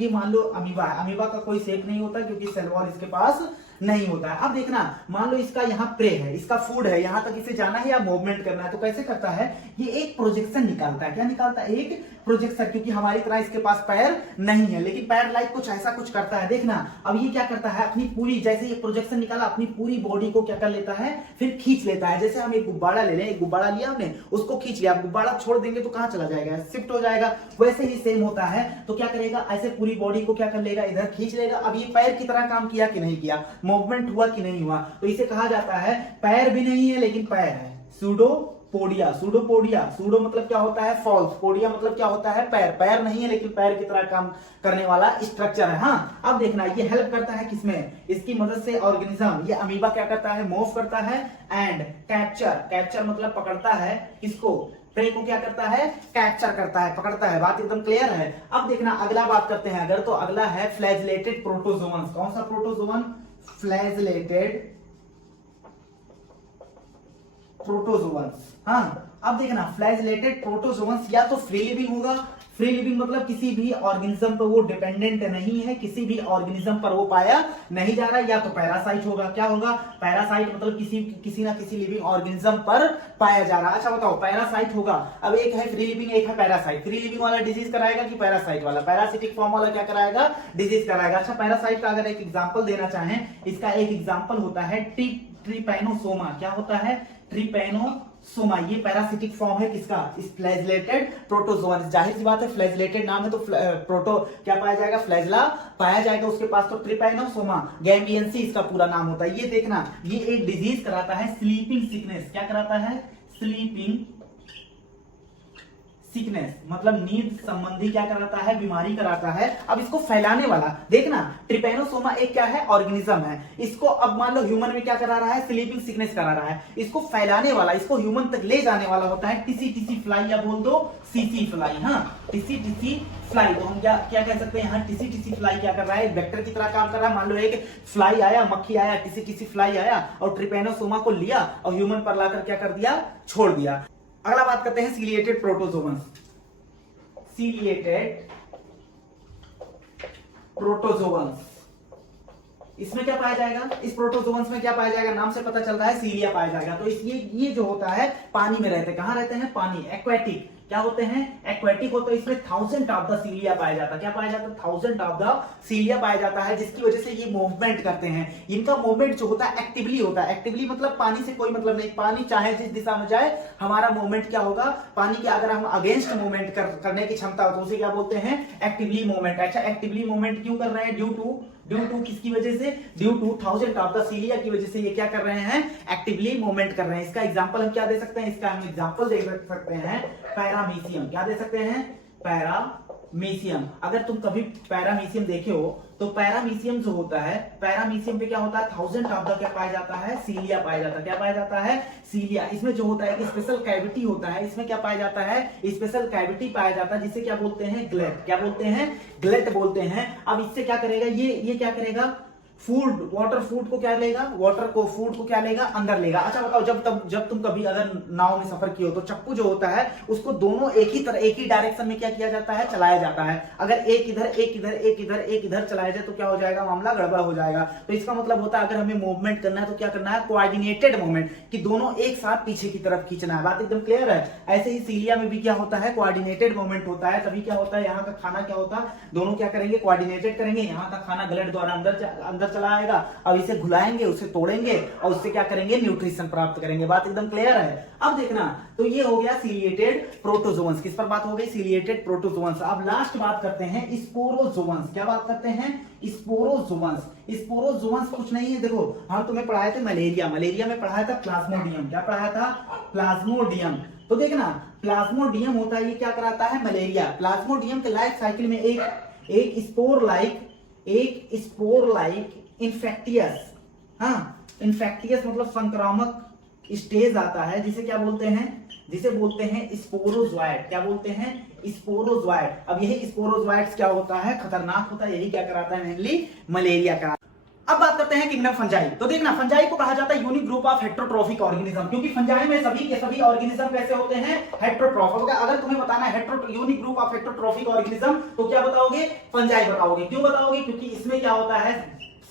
अमीबा है। अमीबा का कोई शेप नहीं होता क्योंकि सेल वॉल इसके पास नहीं होता है। अब देखना मान लो इसका यहाँ प्रे है, इसका फूड है, यहां तक इसे जाना है या मूवमेंट करना है, तो कैसे करता है? ये एक प्रोजेक्शन निकालता है। क्या निकालता है? एक प्रोजेक्शन, क्योंकि हमारी तरह इसके पास पैर नहीं है, लेकिन पैर लाइक कुछ ऐसा कुछ करता है। देखना अब ये क्या करता है? अपनी पूरी, जैसे ये प्रोजेक्शन निकाला, अपनी पूरी बॉडी को क्या कर लेता है? फिर खींच लेता है। जैसे हम एक गुब्बारा ले लें, एक गुब्बारा लिया हमने, उसको खींच लिया, गुब्बारा छोड़ देंगे तो कहां चला जाएगा? शिफ्ट हो जाएगा। वैसे ही सेम होता है। तो क्या करेगा? ऐसे पूरी बॉडी को क्या कर लेगा? इधर खींच लेगा। अब ये पैर की तरह काम किया कि नहीं किया? मूवमेंट हुआ कि नहीं हुआ? तो इसे कहा जाता है, पैर भी नहीं है लेकिन पैर है, सूडोपोडिया। सूडो मतलब क्या होता है? फॉल्स। पोडिया मतलब क्या होता है? पैर। पैर नहीं है लेकिन पैर की तरह काम करने वाला स्ट्रक्चर है। हाँ, अब देखना ये हेल्प करता है किसमें? इसकी मदद से ऑर्गेनिज्म, ये अमीबा क्या करता है? मूव करता है एंड कैप्चर मतलब पकड़ता है। किसको? प्रे को क्या करता है? कैप्चर करता है, पकड़ता है। बात एकदम क्लियर है। अब देखना अगला बात करते हैं अगर, तो अगला है फ्लैजेलेटेड प्रोटोजोअन्स। कौन सा प्रोटोजोअन? Flagellated protozoans. हाँ, अब देखना फ्लैजेलेटेड प्रोटोजोअन्स या तो फ्री लिविंग होगा। फ्री लिविंग मतलब किसी भी ऑर्गेनिज्म पर वो डिपेंडेंट नहीं है, किसी भी ऑर्गेनिज्म पर वो पाया नहीं जा रहा। या तो पैरासाइट होगा। क्या होगा? पैरासाइट मतलब किसी ना किसी लिविंग ऑर्गेनिज्म पर पाया जा रहा। अच्छा बताओ, पैरासाइट होगा। अब एक है फ्री लिविंग, एक है पैरासाइट। फ्री लिविंग वाला डिजीज कराएगा कि पैरासाइट वाला? पैरासिटिक फॉर्म वाला क्या कराएगा? डिजीज कराएगा। अच्छा, पैरासाइट का अगर एक एग्जाम्पल देना चाहें, इसका एक एग्जाम्पल होता है ट्रिपैनोसोमा। क्या होता है? ट्रिपैनोसोमा। ये पैरासिटिक फॉर्म है किसका? इस फ्लैजेलेटेड प्रोटोजोअन। जाहिर सी बात है, फ्लैजेलेटेड नाम है तो प्रोटो क्या पाया जाएगा? फ्लैजला पाया जाएगा उसके पास। तो ट्रिपैनोसोमा गैम्बियंसी इसका पूरा नाम होता है। ये देखना ये एक डिजीज कराता है स्लीपिंग सिकनेस। क्या कराता है? स्लीपिंग सिकनेस मतलब नींद संबंधी क्या कराता है? बीमारी कराता है। अब इसको फैलाने वाला देखना, ट्रिपैनोसोमा एक क्या है? ऑर्गेनिज्म है। इसको अब मान लो ह्यूमन में क्या करा रहा है? स्लीपिंग सिकनेस करा रहा है। इसको फैलाने वाला, इसको ह्यूमन तक ले जाने वाला होता है टिसी फ्लाई, या बोल दो सीसी फ्लाई। हाँ, टिसी फ्लाई। तो हम क्या कह सकते हैं? यहाँ टिसी फ्लाई क्या कर रहा है? वेक्टर की तरह काम कर रहा है। मान लो एक फ्लाई आया, मक्खी आया, टिसी फ्लाई आया और ट्रिपैनोसोमा को लिया और ह्यूमन पर लाकर क्या कर दिया? छोड़ दिया। अगला बात करते हैं सीलिएटेड प्रोटोजोअन्स। सीलिएटेड प्रोटोजोअन्स, इसमें क्या पाया जाएगा? इस प्रोटोजोअन्स में क्या पाया जाएगा? नाम से पता चल रहा है सीलिया पाया जाएगा। तो ये जो होता है पानी में रहते हैं। कहां रहते हैं? पानी। एक्वेटिक क्या होते हैं? एक्वेटिक होते हैं। इसमें 1000 ऑफ द सीलिया पाया जाता है। क्या पाया जाता है? 1000 ऑफ द सीलिया पाया जाता है, जिसकी वजह से ये मूवमेंट करते हैं। इनका मूवमेंट जो होता है एक्टिवली होता है। एक्टिवली मतलब पानी से कोई मतलब नहीं, पानी चाहे जिस दिशा में जाए हमारा मूवमेंट क्या होगा? पानी के अगर हम अगेंस्ट मूवमेंट करने की क्षमता हो तो उसे क्या बोलते हैं? Actively movement. अच्छा, एक्टिवली मूवमेंट क्यों कर रहे हैं? ड्यू टू किसकी वजह से? ड्यू टू 1000 ऑफ द सीलिया की वजह से ये क्या कर रहे हैं? एक्टिवली मूवमेंट कर रहे हैं। इसका एग्जांपल हम क्या दे सकते हैं? इसका हम एग्जांपल दे सकते हैं पैरामीशियम। क्या दे सकते हैं? पैरामीशियम। अगर तुम कभी पैरामीशियम देखे हो तो पैरामीशियम जो होता है, पैरामीशियम पे क्या होता है? 1000 ऑफ द क्या पाया जाता है? सीलिया पाया जाता है। क्या पाया जाता है? सीलिया। इसमें जो होता है कि स्पेशल कैविटी होता है। इसमें क्या पाया जाता है? स्पेशल कैविटी पाया जाता है, जिसे क्या बोलते हैं? ग्लैट। क्या बोलते हैं? ग्लैट बोलते हैं। अब इससे क्या करेगा? ये क्या करेगा? फूड वाटर फूड को क्या लेगा, वाटर को फूड को क्या लेगा, अंदर लेगा। अच्छा बताओ, जब तुम कभी अगर नाव में सफर किए हो तो चप्पू जो होता है उसको दोनों एक ही डायरेक्शन में क्या किया जाता है, चलाया जाता है। अगर एक इधर एक इधर एक इधर एक इधर चलाया जाए तो क्या हो जाएगा, मामला गड़बड़ हो जाएगा। तो इसका मतलब होता है अगर हमें मूवमेंट करना है तो क्या करना है, कोऑर्डिनेटेड मूवमेंट, कि दोनों एक साथ पीछे की तरफ खींचना है। बात एकदम क्लियर है। ऐसे ही सीलिया में भी क्या होता है, कोऑर्डिनेटेड मूवमेंट होता है। तभी क्या होता है, यहाँ का खाना क्या होता है, दोनों क्या करेंगे, कोऑर्डिनेटेड करेंगे। यहाँ का खाना गलट द्वारा अंदर चला आएगा, अब इसे घुलाएंगे, उसे तोड़ेंगे और उससे क्या करेंगे, न्यूट्रिशन प्राप्त करेंगे। बात एकदम क्लियर है। अब देखना, तो ये हो गया सीलिएटेड प्रोटोजोअन्स। किस पर बात हो गई, सीलिएटेड प्रोटोजोअन्स। अब लास्ट बात करते हैं स्पोरोजोअन्स। क्या बात करते हैं, स्पोरोजोअन्स। स्पोरोजोअन्स कुछ नहीं है, देखो हम तुम्हें पढ़ाए थे मलेरिया में पढ़ाया था प्लाज्मोडियम। क्या पढ़ाया था, प्लाज्मोडियम। तो देखना प्लाज्मोडियम होता है, ये क्या कराता है, मलेरिया। प्लाज्मोडियम के लाइफ साइकिल में एक स्पोर लाइक इन्फेक्टियस, हाँ इन्फेक्टियस मतलब संक्रामक स्टेज आता है, जिसे क्या बोलते हैं, जिसे बोलते हैं स्पोरोजोइड। क्या बोलते हैं, स्पोरोजोइड। अब यही स्पोरोजोइड्स क्या होता है, खतरनाक होता है, यही क्या कराता है, मेनली मलेरिया का। अब बात करते हैं किंगडम फंजाई। तो देखना, फंजाई को कहा जाता है unique group of heterotrophic organism, क्योंकि फंजाई में सभी के सभी ऑर्गेनिज्म कैसे होते हैं, हेट्रोट्रोफ। अगर तुम्हें बताना है unique group of heterotrophic organism तो क्या बताओगे, फंजाई बताओगे। क्यों बताओगे, क्योंकि इसमें क्या होता है,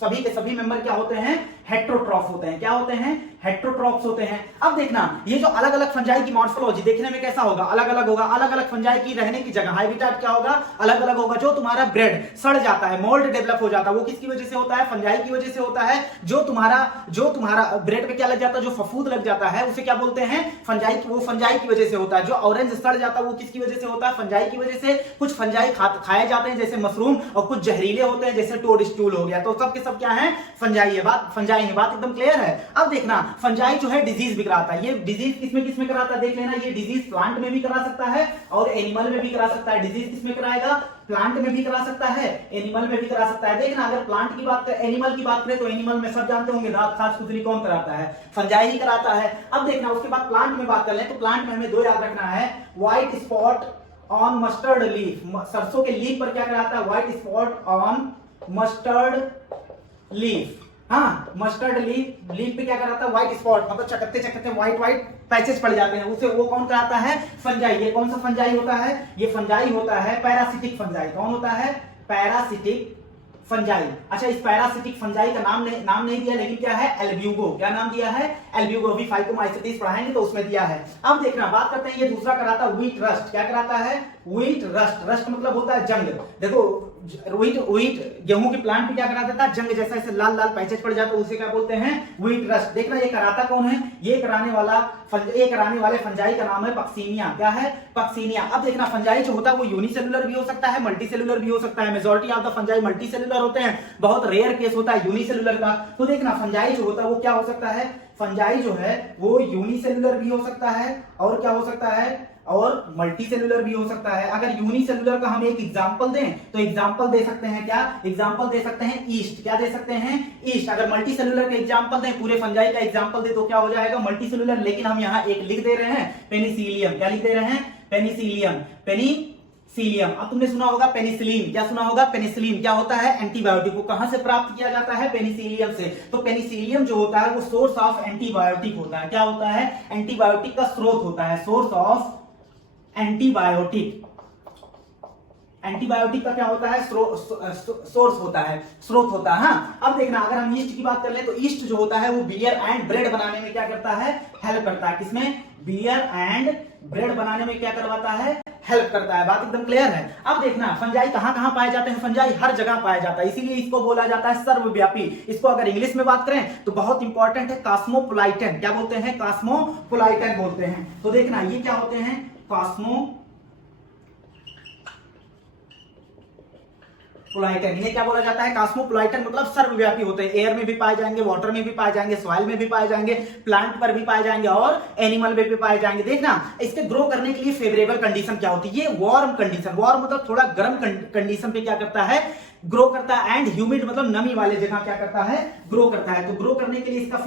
सभी के सभी मेंबर क्या होते हैं, हेट्रोट्रॉफ होते हैं। क्या होते हैं, हेट्रोट्रॉफ्स होते हैं। अब देखना, ये जो अलग अलग फंजाई की मॉर्फोलॉजी देखने में कैसा होगा, अलग अलग होगा। अलग अलग फंजाई की रहने की जगह, हैबिटेट क्या होगा, अलग अलग होगा। जो तुम्हारा ब्रेड सड़ जाता है, मोल्ड डेवलप हो जाता है, वो किसकी वजह से होता है, फंजाई की वजह से होता है। जो तुम्हारा ब्रेड पे क्या लग जाता है, जो फफूंद लग जाता है, उसे क्या बोलते हैं, फंजाई। वो फंजाई की वजह से होता है। जो ऑरेंज सड़ जाता है वो किसकी वजह से होता है, फंजाई की वजह से। कुछ फंजाई खाए जाते हैं जैसे मशरूम, और कुछ जहरीले होते हैं जैसे टोड स्टूल हो गया। तो सब के सब क्या है, फंजाई है। फंजाई है, बात एकदम क्लियर है। अब देखना, फंजाई जो है डिजीज भी कराता है। ये डिजीज किसमें कराता है, देख लेना। ये डिजीज प्लांट में भी करा सकता है और एनिमल में भी करा सकता है। डिजीज किसमें कराएगा, प्लांट में भी करा सकता है, एनिमल में भी करा सकता है। देखना, अगर प्लांट की बात करें, एनिमल की बात करें, तो एनिमल में सब जानते होंगे, दांत साफ सुथरी कौन कराता है, फंजाई ही कराता है। अब देखना, उसके बाद प्लांट में बात कर लें तो प्लांट में हमें दो याद रखना है, white spot on mustard leaf. सरसों के लीफ पर क्या कराता है, white spot on mustard leaf. हाँ, मस्टर्ड लीफ पे क्या कराता है, व्हाइट स्पॉट, मतलब चकत्ते व्हाइट पैचेस पड़ जाते हैं, उसे वो कौन कराता है, फंजाई। ये कौन सा फंजाई होता है, ये फंजाई होता है पैरासिटिक फंजाई। कौन होता है, पैरासिटिक फंजाई। अच्छा, इस पैरासिटिक फंजाई का नाम नहीं दिया, लेकिन क्या है, एल्ब्यूगो। क्या नाम दिया है, एल्ब्यूगो। अभी फाइकोमाइसेटिस पढ़ाएंगे तो उसमें दिया है। अब देखना, बात करते हैं, ये दूसरा कराता है व्हीट रस्ट। क्या कराता है, व्हीट रस्ट। रस्ट मतलब होता है जंग। देखो, व्हीट गेहूं के प्लांट पे क्या करा देता है, जंग जैसा ऐसे लाल लाल पैचेस पड़ जाता है, उसे क्या बोलते हैं, व्हीट रस्ट। देखना, ये कराता कौन है, ये कराने वाले फंजाई का नाम है पक्सीनिया। क्या है, पक्सीनिया। अब देखना, फंजाई जो होता है वो यूनिसेलुलर भी हो सकता है, मल्टीसेलुलर भी हो सकता है। Majority of the fungi multicellular होते हैं, बहुत रेयर केस होता है यूनिसेलुलर का। तो देखना, फंजाई जो होता है वो क्या हो सकता है, फंजाई जो है वो यूनिसेलुलर भी हो सकता है, और क्या हो सकता है, और मल्टी सेलुलर भी हो सकता है। अगर यूनिसेलुलर का हम एक एग्जांपल दें तो एग्जांपल दे सकते हैं, क्या एग्जांपल दे सकते हैं, ईस्ट। क्या दे सकते हैं, ईस्ट। अगर मल्टी सेलुलर का एग्जांपल दें, पूरे फंजाई का एग्जांपल दे तो क्या हो जाएगा, मल्टी सेलुलर। लेकिन हम यहाँ एक लिख दे रहे हैं, पेनिसिलियम। क्या लिख दे रहे हैं, पेनिसिलियम, पेनिसिलियम। अब तुमने सुना होगा पेनिसिलिन। क्या सुना होगा, पेनिसिलिन क्या होता है, एंटीबायोटिक को कहां से प्राप्त किया जाता है, पेनिसिलियम से। तो पेनिसिलियम जो होता है वो सोर्स ऑफ एंटीबायोटिक होता है। क्या होता है, एंटीबायोटिक का स्रोत होता है, सोर्स ऑफ एंटीबायोटिक। एंटीबायोटिक का क्या होता है, सोर्स होता है, स्रोत होता है। हाँ, अब देखना, अगर हम ईस्ट की बात कर ले तो ईस्ट जो होता है वो बियर एंड ब्रेड बनाने में क्या करता है, हेल्प करता है। किसमें, बियर एंड ब्रेड बनाने में क्या करवाता है, हेल्प करता है। बात एकदम क्लियर है। अब देखना, फंजाई कहां कहां पाए जाते हैं, फंजाई हर जगह पाया जाता है, इसीलिए इसको बोला जाता है सर्वव्यापी। इसको अगर इंग्लिश में बात करें तो बहुत इंपॉर्टेंट है, कॉस्मोपोलाइटन। क्या बोलते हैं, कॉस्मोपोलाइटन बोलते हैं। तो देखना, ये क्या होते हैं, कॉस्मोपोलाइटन। ये क्या बोला जाता है, कॉस्मोपोलाइटन मतलब सर्वव्यापी होते हैं। एयर में भी पाए जाएंगे, वाटर में भी पाए जाएंगे, सॉइल में भी पाए जाएंगे, प्लांट पर भी पाए जाएंगे और एनिमल में भी पाए जाएंगे। देखना, इसके ग्रो करने के लिए फेवरेबल कंडीशन क्या होती है, ये वार्म कंडीशन। वार्म मतलब थोड़ा गर्म कंडीशन पे क्या करता है, ग्रो करता है। एंड ह्यूमिड मतलब नमी वाले जगह क्या करता है, ग्रो करता है। तो ग्रो करने के लिए इसका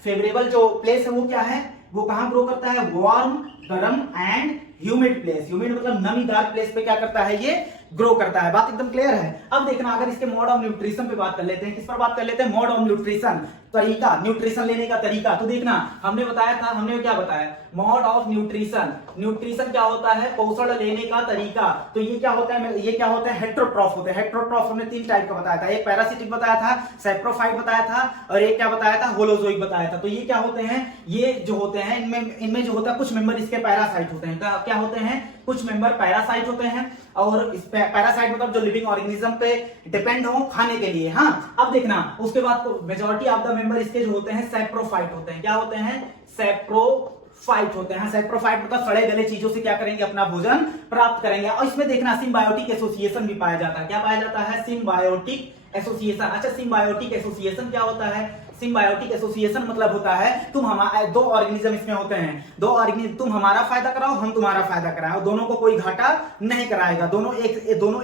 फेवरेबल जो प्लेस है वो क्या है, वो कहां ग्रो करता है, वार्म, गर्म एंड ह्यूमिड प्लेस। ह्यूमिड मतलब नमीदार प्लेस पे क्या करता है, ये ग्रो करता है। बात एकदम क्लियर है। अब देखना अगर इसके मोड ऑफ न्यूट्रिशन पे बात कर लेते हैं, किस पर बात कर लेते हैं, मोड ऑफ न्यूट्रिशन, तरीका, न्यूट्रिशन लेने का तरीका। तो देखना हमने बताया था, हमने क्या बताया, मोड ऑफ न्यूट्रिशन, न्यूट्रिशन क्या होता है, पोषण लेने का तरीका। तो ये क्या होता है, ये क्या होता है, हेट्रोट्रॉफ होते हैं। हेट्रोट्रॉफ हमने 3 टाइप का बताया था, एक पैरासिटिक बताया था, सैप्रोफाइट बताया था, और एक क्या बताया था, होलोजोइक बताया था। तो ये क्या होते हैं, ये जो होते हैं इनमें जो होता है कुछ मेंबर इसके पैरासाइट होते हैं। क्या होते हैं, कुछ मेंबर पैरासाइट होते हैं, और इस पैरासाइट मतलब जो लिविंग ऑर्गेनिज्म पे डिपेंड हो खाने के लिए। हाँ, अब देखना उसके बाद मेजॉरिटी ऑफ द मेंबर इसके जो होते हैं सैप्रोफाइट होते हैं। क्या होते हैं, सैप्रोफाइट होते हैं। सैप्रोफाइट मतलब सड़े गले चीजों से क्या करेंगे, अपना भोजन प्राप्त करेंगे। और इसमें देखना सिम्बायोटिक एसोसिएशन भी पाया जाता है। क्या पाया जाता है, सिम्बायोटिक एसोसिएशन। अच्छा, सिम्बायोटिक एसोसिएशन क्या होता है, सिम्बायोटिक एसोसिएशन मतलब होता है तुम हमारे दो ऑर्गेनिज्म इसमें होते हैं, दो ऑर्गेनिज्म, तुम हमारा फायदा कराओ, हम तुम्हारा फायदा कराओ, दोनों को कोई घाटा नहीं कराएगा, दोनों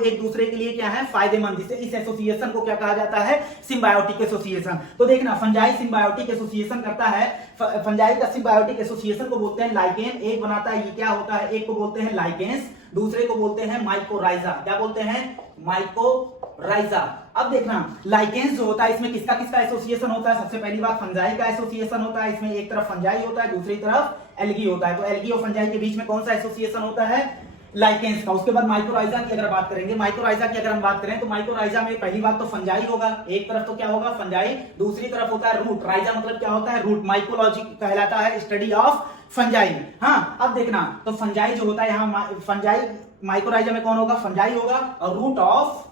एक दूसरे के लिए क्या है, फायदेमंद। इस एसोसिएशन को क्या कहा जाता है, सिम्बायोटिक एसोसिएशन। तो देखना फंजाई सिम्बायोटिक एसोसिएशन करता है, फंजाई का सिम्बायोटिक एसोसिएशन को बोलते हैं लाइकेन। एक बनाता है, ये क्या होता है, एक को बोलते हैं लाइकेंस, दूसरे को बोलते हैं माइकोराइजा। क्या बोलते हैं, माइकोराइजा। अब देखना लाइकेंस जो होता है इसमें किसका किसका एसोसिएशन होता है, सबसे पहली बात फंजाई का एसोसिएशन होता है। इसमें एक तरफ फंजाई होता है, दूसरी तरफ एल्गी होता है। तो एल्गी और फंजाई के बीच में कौन सा एसोसिएशन होता है, लाइकेंस का। उसके बाद माइकोराइजा की अगर बात करेंगे, माइकोराइजा की अगर हम बात करें तो माइकोराइजा में पहली बात तो फंजाई होगा, एक तरफ तो क्या होगा, फंजाई, दूसरी तरफ होता है रूट। राइजा मतलब क्या होता है, रूट। माइकोलॉजी कहलाता है स्टडी ऑफ फंजाई। हाँ, अब देखना तो फंजाई जो होता है यहाँ फंजाई, माइकोराइजा में कौन होगा, फंजाई होगा, और रूट ऑफ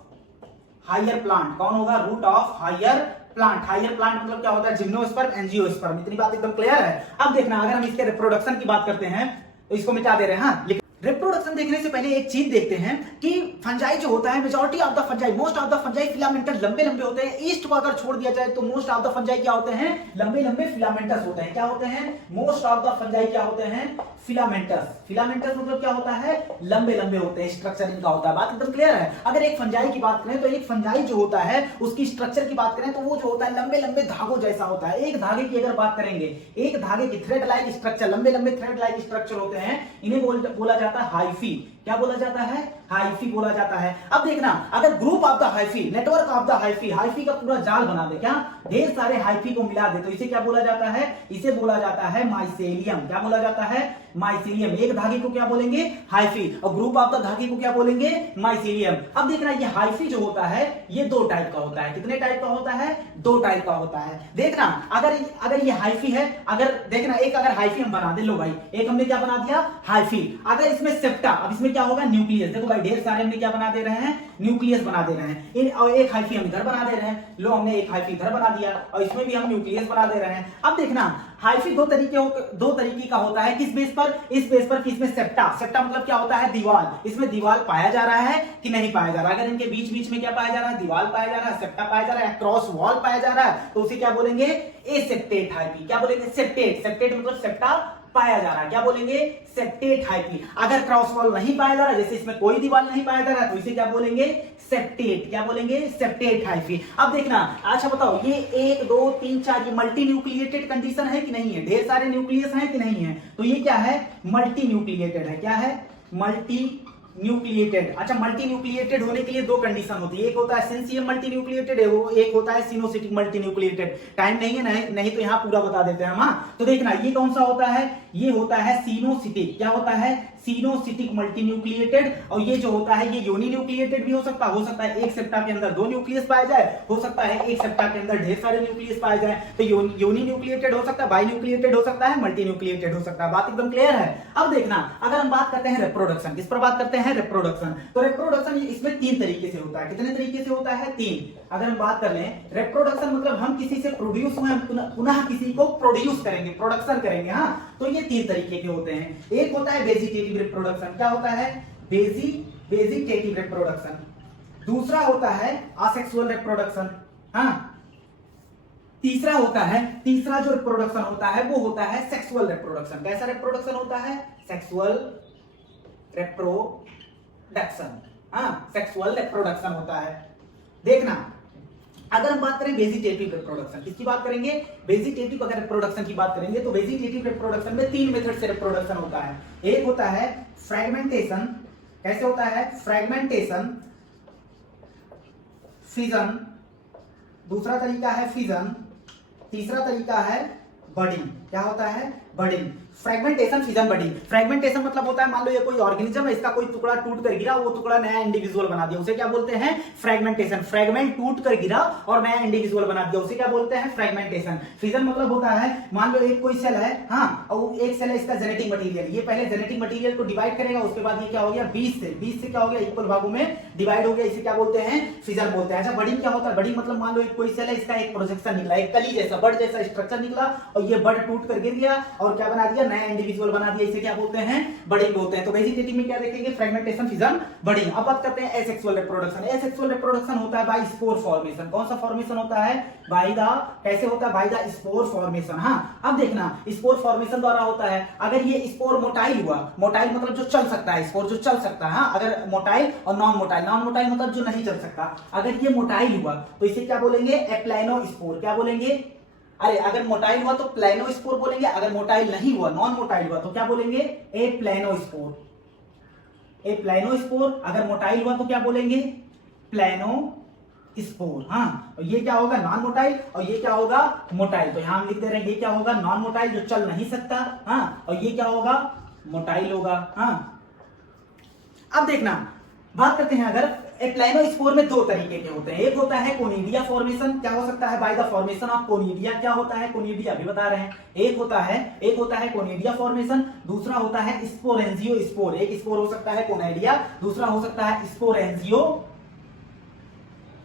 हायर प्लांट कौन होगा, root of higher plant. Higher plant मतलब क्या होता है, जिम्नोस्पर्म, एंजियोस्पर्म। इतनी बात एकदम क्लियर है। अब देखना अगर हम इसके रिप्रोडक्शन की बात करते हैं तो इसको मिटा दे रहे हैं। हाँ, रिप्रोडक्शन देखने से पहले एक चीज देखते हैं कि फंजाई जो होता है, majority of the fungi, most of the fungi filamentous, लंबे लंबे होते हैं। ईस्ट को अगर छोड़ दिया जाए तो मोस्ट ऑफ द फंजाई क्या होते हैं, लंबे लंबे फिलामेंटस होते हैं। क्या होते हैं, मोस्ट ऑफ द फंजाई क्या होते हैं, फिलामेंटस। फिलामेंटस मतलब क्या होता है, लंबे लंबे होते हैं, स्ट्रक्चर इनका होता है। बात एकदम क्लियर है। अगर एक फंजाई की बात करें तो एक फंजाई जो होता है उसकी स्ट्रक्चर की बात करें तो वो जो होता है लंबे लंबे धागों जैसा होता है। एक धागे की अगर बात करेंगे, एक धागे की थ्रेड लाइक स्ट्रक्चर, लंबे लंबे थ्रेड लाइक स्ट्रक्चर होते हैं, इन्हें बोला जाता है हाइफी। क्या बोला जाता है, हाइफी बोला जाता है। अब देखना अगर group of the hyphae, network of the hyphae, hyphae का पूरा जाल बना दे, क्या ढेर सारे हाइफी को मिला दे, तो इसे क्या बोला जाता है, इसे बोला जाता है माइसेलियम। क्या बोला जाता है, माइसेलियम। एक धागे को क्या बोलेंगे, हाइफी, और ग्रुप ऑफ द धागे को क्या बोलेंगे, माइसेलियम। अब देखना ये हाइफी जो होता है ये 2 टाइप का होता है। कितने टाइप का होता है, 2 टाइप का होता है। देखना अगर ये हाइफी है, अगर देखना एक अगर हाइफी हम बना दे, लो भाई एक हमने क्या बना दिया, हाइफी। अगर इसमें सेप्टा, अब इसमें क्या होगा, न्यूक्लियस। देखो भाई ढेर सारे हमने क्या बना दे रहे हैं, न्यूक्लियस बना दे रहे हैं। और एक हाइफी हम इधर बना दे रहे हैं, लो हमने एक हाइफी इधर बना दिया, और इसमें भी हम न्यूक्लियस बना दे रहे हैं। अब देखना हाइफी दो तरीके का होता है। किस बेस पर, इस बेस पर कि इसमें सेप्टा, सेप्टा मतलब क्या होता है, दीवार। इसमें दीवार पाया जा रहा है कि नहीं पाया जा रहा है। अगर इनके बीच बीच में क्या पाया जा रहा है, दीवार पाया जा रहा है, सेप्टा पाया जा रहा है, क्रॉस वॉल पाया जा रहा है, तो उसे क्या बोलेंगे, एसेप्टेट हाइफी। क्या बोलेंगे, सेप्टेट। सेप्टेट मतलब सेप्टा पाया जा रहा है, क्या बोलेंगे, सेप्टेट हाइफी। अगर क्रॉस वॉल नहीं पाया जा रहा, जैसे इसमें कोई दीवार नहीं पाया जा रहा, तो इसे क्या बोलेंगे, सेप्टेट। क्या बोलेंगे, सेप्टेट हाइफी। अब देखना, अच्छा बताओ ये 1 2 3 4 ये मल्टी न्यूक्लिएटेड कंडीशन है कि नहीं है, ढेर सारे न्यूक्लियस है कि नहीं है, तो ये क्या है, मल्टी न्यूक्लिएटेड है। क्या है, मल्टी न्यूक्लिएटेड। अच्छा, मल्टी न्यूक्लिएटेड होने के लिए 2 कंडीशन होती है, एक होता है सेंसियम मल्टी न्यूक्लिएटेड, एक होता है सिनोसिटिक मल्टी न्यूक्लिएटेड। टाइम नहीं है, नहीं तो यहां पूरा बता देते हैं हम। हाँ, तो देखना ये कौन सा होता है, ये होता है सिनोसिटिक। क्या होता है, सिनोसिटिक मल्टी न्यूक्लिएटेड। और ये जो होता है ये यूनी न्यूक्लिएटेड भी हो सकता है एक सेप्टा के अंदर 2 न्यूक्लियस पाया जाए, हो सकता है एक सेप्टा के अंदर ढेर सारे न्यूक्लियस पाए जाए। तो यूनी न्यूक्लिएटेड हो सकता है, बाई न्यूक्लिएटेड हो सकता है, मल्टी न्यूक्लिएटेड हो सकता है। बात एकदम क्लियर है। अब देखना अगर हम बात करते हैं रिप्रोडक्शन, किस पर बात करते हैं, रिप्रोडक्शन। तो रिप्रोडक्शन इसमें 3 तरीके से होता है। कितने तरीके से होता है, 3। अगर हम बात कर लें रिप्रोडक्शन मतलब हम किसी से प्रोड्यूस हुए, हम पुनः किसी को प्रोड्यूस करेंगे, प्रोडक्शन करेंगे। हाँ, तो ये 3 तरीके के होते हैं। एक होता है वेजिटेटिव रिप्रोडक्शन। क्या होता है, वेजिटेटिव रिप्रोडक्शन। दूसरा होता है असेक्सुअल रिप्रोडक्शन। हाँ, तीसरा जो रिप्रोडक्शन होता है वो होता है सेक्सुअल रिप्रोडक्शन। कैसा रिप्रोडक्शन होता है, सेक्सुअल रिप्रोडक्शन। हाँ, सेक्सुअल रिप्रोडक्शन होता है। देखना अगर हम बात करें वेजिटेटिव रिप्रोडक्शन, किसकी बात करेंगे, वेजिटेटिव अगर रिप्रोडक्शन की बात करेंगे तो वेजिटेटिव रिप्रोडक्शन में 3 मेथड से रिप्रोडक्शन होता है। एक होता है फ्रेगमेंटेशन। कैसे होता है? फ्रेगमेंटेशन, फिजन, दूसरा तरीका है फिजन, तीसरा तरीका है बडिंग। क्या होता है? Budding. Fragmentation, fission, budding. Fragmentation मतलब होता है मान लो ये कोई ऑर्गेनिज्म है, इसका कोई टुकड़ा टूट कर गिरा, वो टुकड़ा नया इंडिविजुअल बना दिया, उसे क्या बोलते हैं? फ्रेगमेंटेशन। फ्रेगमेंट टूट कर गिरा और नया इंडिविजुअल बना दिया, उसे क्या बोलते हैं? फ्रेगमेंटेशन। फिजन मतलब होता है मान लो एक कोई सेल है, हाँ, और एक सेल है, इसका जेनेटिक मटेरियल, ये पहले जेनेटिक मटेरियल को डिवाइड करेगा, उसके बाद ये क्या हो गया? 20 से क्या हो गया? इक्वल भागों में डिवाइड हो गया, इसे क्या बोलते हैं? फिजन बोलते हैं। अच्छा, बडिंग क्या होता है? बडिंग मतलब मान लो एक कोई सेल है, इसका एक प्रोजेक्शन निकला, एक कली जैसा, बड जैसा स्ट्रक्चर निकला, और ये बड टूट कर गिर गया और क्या बना दिया? नया इंडिविजुअल बना दिया, इसे क्या बोलते हैं? बडिंग बोलते हैं। तो वेजिटेटिव में क्या देखेंगे? Fragmentation, fission, budding. अब बात करते हैं एसेक्सुअल रिप्रोडक्शन। एसेक्सुअल रिप्रोडक्शन होता है बाय स्पोर फॉर्मेशन। कौन सा फॉर्मेशन होता है? बाय द, कैसे होता है? By the spore formation. हाँ, अब देखना, स्पोर फॉर्मेशन द्वारा होता है। अगर ये स्पोर मोटाइल हुआ, मोटाइल मतलब जो चल सकता है, स्पोर जो चल सकता है, हाँ, अगर मोटाइल और नॉन मोटाइल, नॉन मोटाइल मतलब जो नहीं चल सकता, अगर ये मोटाइल हुआ तो इसे क्या बोलेंगे? एप्लाइनोस्पोर। क्या बोलेंगे? अरे अगर मोटाइल हुआ तो प्लानोस्पोर बोलेंगे, अगर मोटाइल नहीं हुआ, नॉन मोटाइल हुआ तो क्या बोलेंगे? ए प्लानोस्पोर। ए प्लानोस्पोर। अगर मोटाइल हुआ तो क्या बोलेंगे? प्लानोस्पोर। हाँ, और ये क्या होगा? नॉन मोटाइल, और ये क्या होगा? मोटाइल। तो यहां हम लिख दे रहे हैं, ये क्या होगा? नॉन मोटाइल, जो चल नहीं सकता, हाँ, और ये क्या होगा? मोटाइल होगा। हाँ, अब देखना, बात करते हैं, अगर एप्लाइनोस्पोर में दो तरीके के होते हैं। एक होता है कोनिडिया फॉर्मेशन। क्या हो सकता है? By the formation of conidia. क्या होता है? कोनिडिया भी बता रहे हैं। एक होता है कोनिडिया फॉर्मेशन, दूसरा होता है स्पोरेंजियो स्पोर। एक स्पोर हो सकता है कोनिडिया, दूसरा हो सकता है स्पोरेंजियो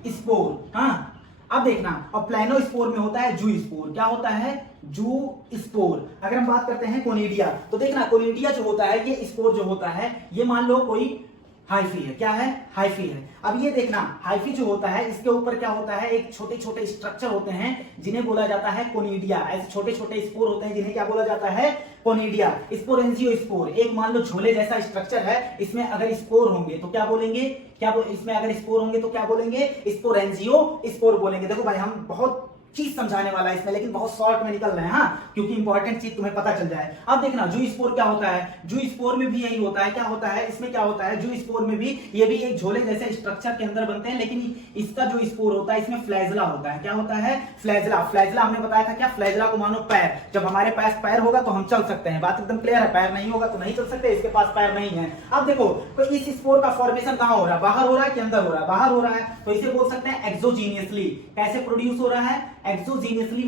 स्पोर। हाँ, अब देखना, और प्लानोस्पोर में होता है जू स्पोर। क्या होता है? जू स्पोर। अगर हम बात करते हैं कोनिडिया, तो देखना, कोनिडिया जो होता है, ये स्पोर जो होता है, ये मान लो कोई हाइफी है। क्या है? हाइफी है। अब ये देखना, हाइफी जो होता है, इसके ऊपर क्या होता है? एक छोटे छोटे स्ट्रक्चर होते हैं जिन्हें बोला जाता है कोनिडिया। ऐसे छोटे छोटे स्पोर होते हैं जिन्हें क्या बोला जाता है? कोनिडिया। स्पोरेंजियो स्पोर, एक मान लो झोले जैसा स्ट्रक्चर है, इसमें अगर स्पोर होंगे तो क्या बोलेंगे? इसमें अगर स्पोर होंगे तो क्या बोलेंगे? स्पोरेंजियो स्पोर बोलेंगे। देखो भाई, हम बहुत चीज समझाने वाला है इसमें, लेकिन बहुत शॉर्ट में निकल रहे हैं, हाँ, क्योंकि इंपॉर्टेंट चीज तुम्हें पता चल जाए। अब देखना, जू स्पोर क्या होता है? जू स्पोर में भी यही होता है। क्या होता है? इसमें क्या होता है? जू स्पोर में भी ये भी एक झोले जैसे स्ट्रक्चर के अंदर बनते हैं, लेकिन इसका जो स्पोर होता है, इसमें फ्लैजला होता है। क्या होता है? फ्लैजला। फ्लैजला हमने बताया था, क्या? फ्लैजला को मानो पैर। जब हमारे पास पैर होगा तो हम चल सकते हैं, बात एकदम क्लियर है। पैर नहीं होगा तो नहीं चल सकते, इसके पास पैर नहीं है। अब देखो, तो इस स्पोर का फॉर्मेशन कहां हो रहा है? बाहर हो रहा है कि अंदर हो रहा है? बाहर हो रहा है, तो इसे बोल सकते हैं एक्सोजीनियसली। कैसे प्रोड्यूस हो रहा है? एक्सोजीनियसली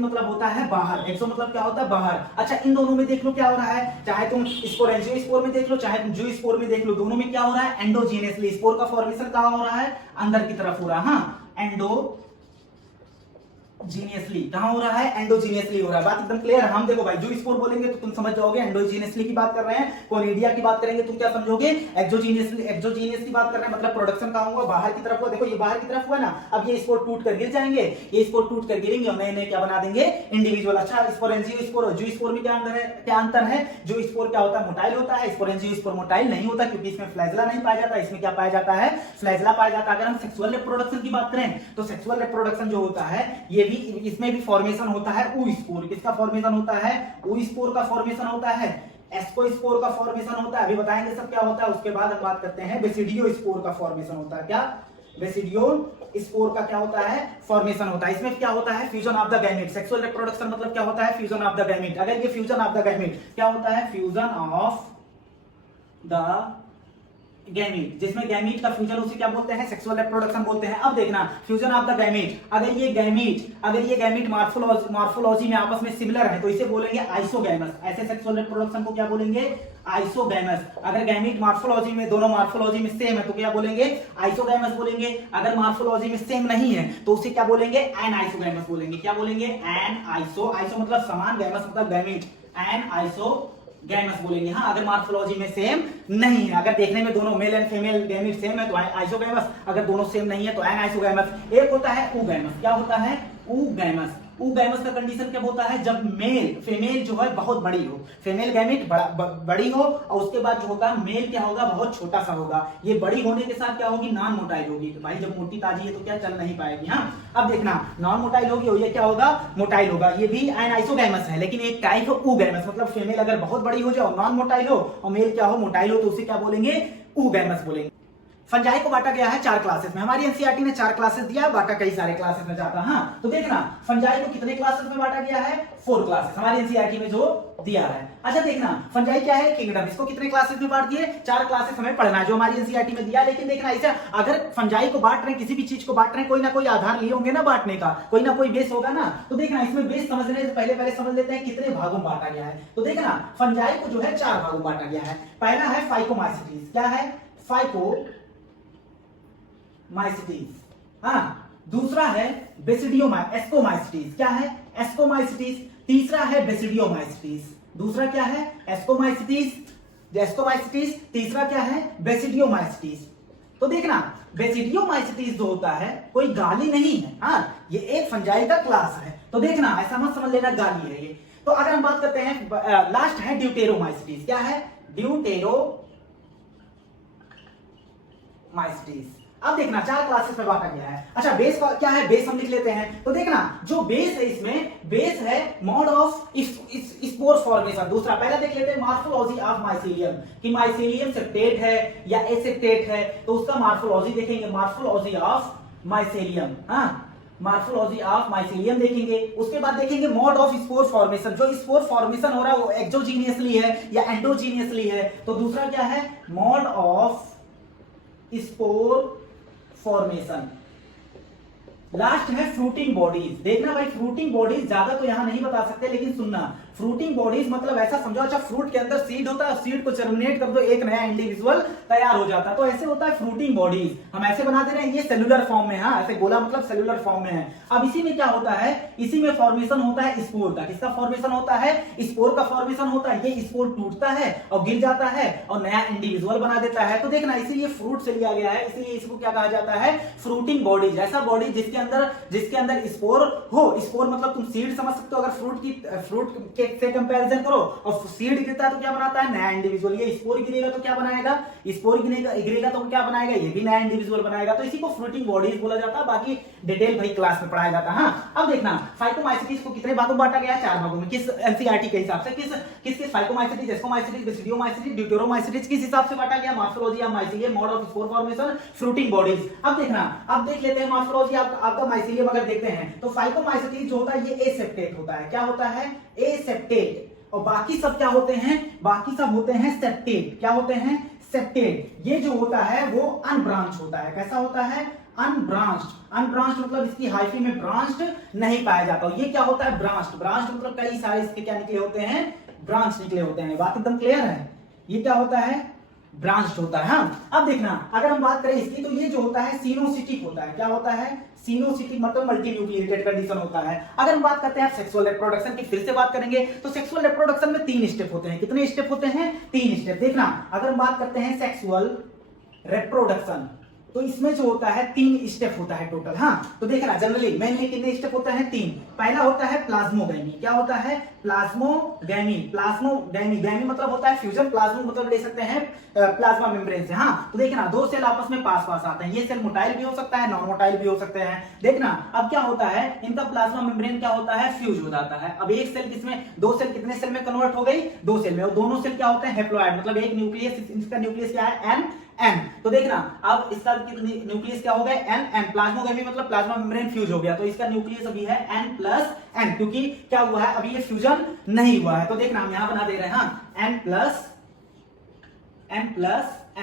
मतलब होता है बाहर। एक्सो मतलब क्या होता है? बाहर। अच्छा, इन दोनों में देख लो क्या हो रहा है, चाहे तुम स्पोरेंजियो स्पोर में देख लो, चाहे तुम जू स्पोर में देख लो, दोनों में क्या हो रहा है? एंडोजीनियसली। स्पोर का फॉर्मेशन कहां हो रहा है? अंदर की तरफ हो रहा है। हाँ, एंडोजीनियसली। कहां हो रहा है? एंडोजीनियसली हो रहा है। बात एकदम क्लियर है। हम देखो भाई, जू स्पोर बोलेंगे तो तुम समझ जाओगे एंडोजीनियसली की बात कर रहे हैं, कोनिडिया की बात करेंगे तुम क्या समझोगे? एक्सोजीनियसली बात कर रहे हैं, मतलब प्रोडक्शन कहां हुआ? बाहर की तरफ हुआ। देखो, ये बाहर की तरफ हुआ ना, अब ये स्पोर टूट कर गिर जाएंगे, ये स्पोर टूट कर गिरेंगे और नए नए क्या बना देंगे? इंडिविजुअल। अच्छा, स्पोरेंजियो स्पोर और जू स्पोर में क्या अंतर है? जू स्पोर क्या होता है? मोटाइल होता है। स्पोरेंजियो स्पोर मोटाइल नहीं होता, क्योंकि इसमें फ्लैजला नहीं पाया जाता, इसमें क्या पाया जाता है? फ्लैजला पाया जाता है। अगर हम सेक्सुअल रिप्रोडक्शन की बात करें तो सेक्सुअल रिप्रोडक्शन जो होता है, ये भी, इसमें भी फॉर्मेशन होता है ऊ स्पोर। किसका फॉर्मेशन होता है? ऊ स्पोर का फॉर्मेशन होता है। एस्कोस्पोर का फॉर्मेशन होता है, अभी बताएंगे सब क्या होता है। उसके बाद हम बात करते हैं बेसिडियो स्पोर का फॉर्मेशन होता है। क्या? बेसिडियो स्पोर का क्या होता है? फॉर्मेशन होता है। इसमें क्या होता है? Fusion of the gamete. Sexual reproduction मतलब क्या होता है? Fusion of the gamete. अगर ये फ्यूजन ऑफ द गैमेट, क्या होता है? फ्यूजन ऑफ द गैमीट, जिसमें गैमीट का फ्यूजन, उसे क्या बोलते हैं? सेक्सुअल रिप्रोडक्शन बोलते हैं। अब देखना, फ्यूजन ऑफ द गैमीट, अगर ये गैमीट मॉर्फोलॉजी में आपस में सिमिलर है तो इसे बोलेंगे आइसोगैमस। ऐसे सेक्सुअल रिप्रोडक्शन को क्या बोलेंगे? आइसोगैमस। अगर गैमीट मॉर्फोलॉजी में, दोनों मॉर्फोलॉजी में सेम है तो क्या बोलेंगे? आइसोगैमस बोलेंगे। अगर मॉर्फोलॉजी में सेम नहीं है तो उसे क्या बोलेंगे? एन आइसोगैमस बोलेंगे। क्या बोलेंगे? N iso. आइसो मतलब समान, गैमस मतलब गैमीट, एन आइसो गैमस बोलेंगे। हाँ, अगर मॉर्फोलॉजी में सेम नहीं है, अगर देखने में दोनों male and female gamete same है तो आइसोगैमस, अगर दोनों सेम नहीं है तो एन आइसोगैमस। एक होता है ऊगैमस। क्या होता है? ऊगैमस। ऊगैमस का कंडीशन कब होता है? जब मेल फीमेल जो है बहुत बड़ी हो, फीमेल गैमेट बड़ी हो, और उसके बाद जो होगा मेल क्या होगा? बहुत छोटा सा होगा। ये बड़ी होने के साथ क्या होगी? नॉन मोटाइल होगी। तो भाई जब मोटी ताजी है तो क्या चल नहीं पाएगी। हाँ, अब देखना नॉन मोटाइल होगी और ये क्या होगा? मोटाइल होगा। ये भी आइसोगैमस है, लेकिन एक टाइप है ऊगैमस, मतलब फीमेल अगर बहुत बड़ी हो जाए, नॉन मोटाइल हो, और मेल क्या हो? मोटाइल हो, तो उसे क्या बोलेंगे? ऊगैमस बोलेंगे। फंजाई को बांटा गया है 4 क्लासेस में। हमारी एनसीईआरटी ने 4 क्लासेस दिया, बांटा कई सारे क्लासेस में जाता। हाँ, तो देखना फंजाई को कितने क्लासेस में बांटा गया है? 4 क्लासेस हमारी एनसीईआरटी में जो दिया है। अच्छा देखना फंजाई क्या है? किंगडम। इसको कितने क्लासेस में बांट दिए? 4 क्लासेस हमें पढ़ना है जो हमारी एनसीईआरटी में दिया। लेकिन देखना इसे अगर फंजाई को बांट रहे हैं, किसी भी चीज को बांट रहे हैं, कोई ना कोई आधार लिए होंगे ना बांटने का, कोई ना कोई बेस होगा ना। तो देखना इसमें बेस समझने से पहले समझ लेते हैं कितने भागों में बांटा गया है। तो देखना फंजाई को जो है 4 भागों में बांटा गया है। पहला है फाइकोमाइसीटीज। क्या है? फाइकोमाइसीटीज। हाँ, दूसरा है एस्कोमाइसीटीज। क्या है? एस्कोमाइसीटीज। तीसरा है बेसिडियोमाइसीटीज। दूसरा क्या है? एस्कोमाइसीटीज। तीसरा क्या है? बेसिडियोमाइसीटीज। तो देखना बेसिडियोमाइसीटीज जो होता है कोई गाली नहीं है। हाँ, ये एक फंजाई का क्लास है। तो देखना ऐसा मत समझ लेना गाली है ये। तो अगर हम बात करते हैं लास्ट है ड्यूटेरोमाइसीटीज। क्या है? ड्यूटेरोमाइसीटीज। अब देखना 4 क्लासेस में बांटा गया है। अच्छा बेस क्या है? बेस हम लिख लेते हैं। तो देखना जो बेस है, इसमें बेस है मोड ऑफ स्पोर फॉर्मेशन। दूसरा पहला देख लेते हैं मॉर्फोलॉजी ऑफ माइसीलियम, कि माइसीलियम सेप्टेट है या एसेप्टेट है, तो उसका मॉर्फोलॉजी देखेंगे, मॉर्फोलॉजी ऑफ माइसीलियम। हाँ, मॉर्फोलॉजी ऑफ माइसीलियम देखेंगे। उसके बाद देखेंगे मोड ऑफ स्पोर फॉर्मेशन, जो स्पोर फॉर्मेशन हो रहा है वो एक्सोजीनियसली है या एंडोजीनियसली है। तो दूसरा क्या है? Mode of spore formation. Last है फ्रूटिंग बॉडीज। देखना भाई फ्रूटिंग बॉडीज ज्यादा तो यहां नहीं बता सकते, लेकिन सुनना फ्रूटिंग बॉडीज मतलब ऐसा समझो, अच्छा फ्रूट के अंदर सीड होता है, सीड को जर्मिनेट कर दो, एक नया इंडिविजुअल तैयार हो जाता है। तो ऐसे होता है फ्रूटिंग बॉडीज। हम ऐसे बना दे रहे हैं, ये सेलुलर फॉर्म में। हाँ, ऐसे गोला मतलब सेलुलर फॉर्म में है। अब इसी में क्या होता है? इसी में फॉर्मेशन होता है स्पोर का। किसका फॉर्मेशन होता है? स्पोर का फॉर्मेशन होता है। ये स्पोर टूटता है और गिर जाता है और नया इंडिविजुअल बना देता है। तो देखना इसीलिए फ्रूट से लिया गया है, इसलिए इसको क्या कहा जाता है? Fruiting bodies. ऐसा बॉडी जिसके अंदर स्पोर हो। स्पोर मतलब तुम सीड समझ सकते हो। अगर फ्रूट से कंपैरिजन करो और सीड गिरता है तो क्या बनाता है? नया इंडिविजुअल। ये स्पोर गिरेगा तो क्या बनाएगा? स्पोर गिरेगा तो क्या बनाएगा? ये भी नया इंडिविजुअल बनाएगा। तो इसी को फ्रूटिंग बॉडीज बोला जाता है। बाकी डिटेल भाई क्लास में पढ़ाया जाता है। हाँ, अब देखना फाइकोमाइसीटीज को कितने भागों में बांटा गया है? 4 भागों में। किस एनसीईआरटी के हिसाब से? किस फाइकोमाइसीटीज, एस्कोमाइसीटीज, बेसिडियोमाइसीटीज, ड्यूटेरोमाइसीटीज किस हिसाब से बांटा गया? Morphology of mycelium, mode of spore formation, fruiting bodies. अब देखना, अब देख लेते हैं मॉर्फोलॉजी ऑफ द माइसीलियम। अगर देखते हैं तो फाइकोमाइसीटीज जो होता है ये एसेप्टेट होता है। क्या होता है? एसेप्टेट। और बाकी सब क्या होते हैं? बाकी सब होते हैं सेप्टेट। क्या होते हैं? सेप्टेट। ये जो होता है वो अनब्रांच होता है। कैसा होता है? अनब्रांच्ड। अनब्रांच्ड मतलब इसकी हाइफी में ब्रांच्ड नहीं पाया जाता। ये क्या होता है? ब्रांच्ड। ब्रांच्ड मतलब कई सारे इसके क्या निकले होते हैं? ब्रांच निकले होते हैं। बात एकदम क्लियर है? ये क्या होता है? ब्रांच्ड होता है। हाँ, अब देखना अगर हम बात करें इसकी तो ये जो होता है सिनोसिटिक होता है। क्या होता है? सिनोसिटिक मतलब मल्टीन्यूक्लिएटेड कंडीशन होता है। अगर हम बात करते हैं सेक्सुअल रिप्रोडक्शन की, फिर से बात करेंगे तो सेक्सुअल रिप्रोडक्शन में 3 स्टेप होते हैं। कितने स्टेप होते हैं? 3 स्टेप। देखना अगर हम बात करते हैं सेक्सुअल रिप्रोडक्शन तो इसमें जो होता है 3 स्टेप होता है टोटल। हाँ, तो देखना जनरली मेनली कितने स्टेप होता है? 3। पहला होता है प्लाज्मोगैमी। क्या होता है? प्लाज्मोगैमी। गैमी मतलब होता है फ्यूजन, प्लाज्मो मतलब ले सकते हैं प्लाज्मा मेम्ब्रेन से। हाँ, तो देखना 2 सेल आपस में पास आते हैं। ये सेल मोटाइल भी हो सकता है, नॉन मोटाइल भी हो सकते हैं। देखना अब क्या होता है, इनका प्लाज्मा मेम्ब्रेन क्या होता है? फ्यूज हो जाता है। अब एक सेल किसमें? 2 सेल कितने सेल में कन्वर्ट हो गई? 2 सेल में। और दोनों सेल क्या होते हैं? हैप्लॉइड मतलब एक न्यूक्लियस। इसका न्यूक्लियस क्या है? एन। तो देखना अब इसका न्यूक्लियस क्या हो गया? एन। प्लाज्मोगैमी मतलब प्लाज्मा मेम्ब्रेन फ्यूज हो गया, तो इसका न्यूक्लियस अभी है N+N, क्योंकि क्या हुआ है? अभी ये फ्यूजन नहीं हुआ है। तो देखना हम यहां बना दे रहे हैं हाँ, N+N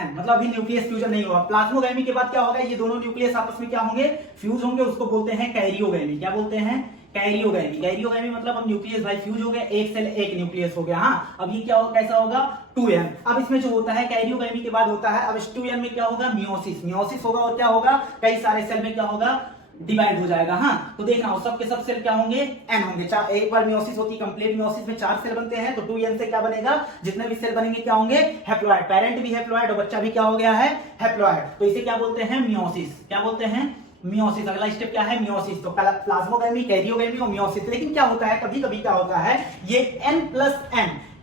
मतलब अभी न्यूक्लियस फ्यूजन नहीं हुआ। प्लाज्मोगैमी के बाद क्या होगा? ये दोनों न्यूक्लियस आपस में क्या होंगे? फ्यूज होंगे। उसको बोलते हैं कैरियोगैमी। क्या बोलते हैं? कैरियोगैमी। कैरियोगैमी मतलब अब न्यूक्लियस भाई फ्यूज हो गया, एक सेल एक न्यूक्लियस हो गया। हाँ, अब ये क्या होगा? कैसा होगा? 2n। अब इसमें जो होता है कैरियोगैमी के बाद होता है अब 2n में क्या होगा? मियोसिस। मियोसिस होगा और क्या होगा? कई सारे सेल में क्या होगा? डिवाइड हो जाएगा। हाँ, तो देखना सब के सब सेल क्या होंगे? n होंगे। एक बार मियोसिस होती है, कंप्लीट मियोसिस में 4 सेल बनते हैं, तो 2n से क्या बनेगा? जितने भी सेल बनेंगे क्या होंगे? हैप्लॉइड। पेरेंट भी हैप्लॉइड और बच्चा भी क्या हो गया है? हैप्लॉइड। तो इसे क्या बोलते हैं? मियोसिस। क्या बोलते हैं? मियोसिस। अगला स्टेप क्या है? मियोसिस। तो प्लाज्मोगामी, कैरियोगामी और मियोसिस। लेकिन क्या होता है, कभी कभी क्या होता है, ये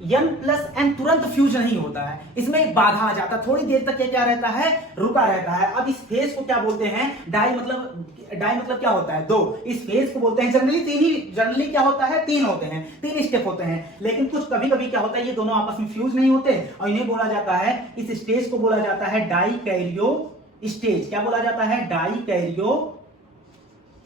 n+n तुरंत फ्यूज नहीं होता है, इसमें एक बाधा आ जाता है, थोड़ी देर तक ये क्या रहता है, रुका रहता है। अब इस फेज को क्या बोलते हैं? डाई मतलब क्या होता है? दो। इस फेज को बोलते हैं, जनरली क्या होता है, तीन होते हैं, तीन स्टेप होते हैं। लेकिन कुछ कभी कभी क्या होता है, ये दोनों आपस में फ्यूज नहीं होते और इन्हें बोला जाता है, इस स्टेज को बोला जाता है डाई कैरियो स्टेज। क्या बोला जाता है? Dikaryon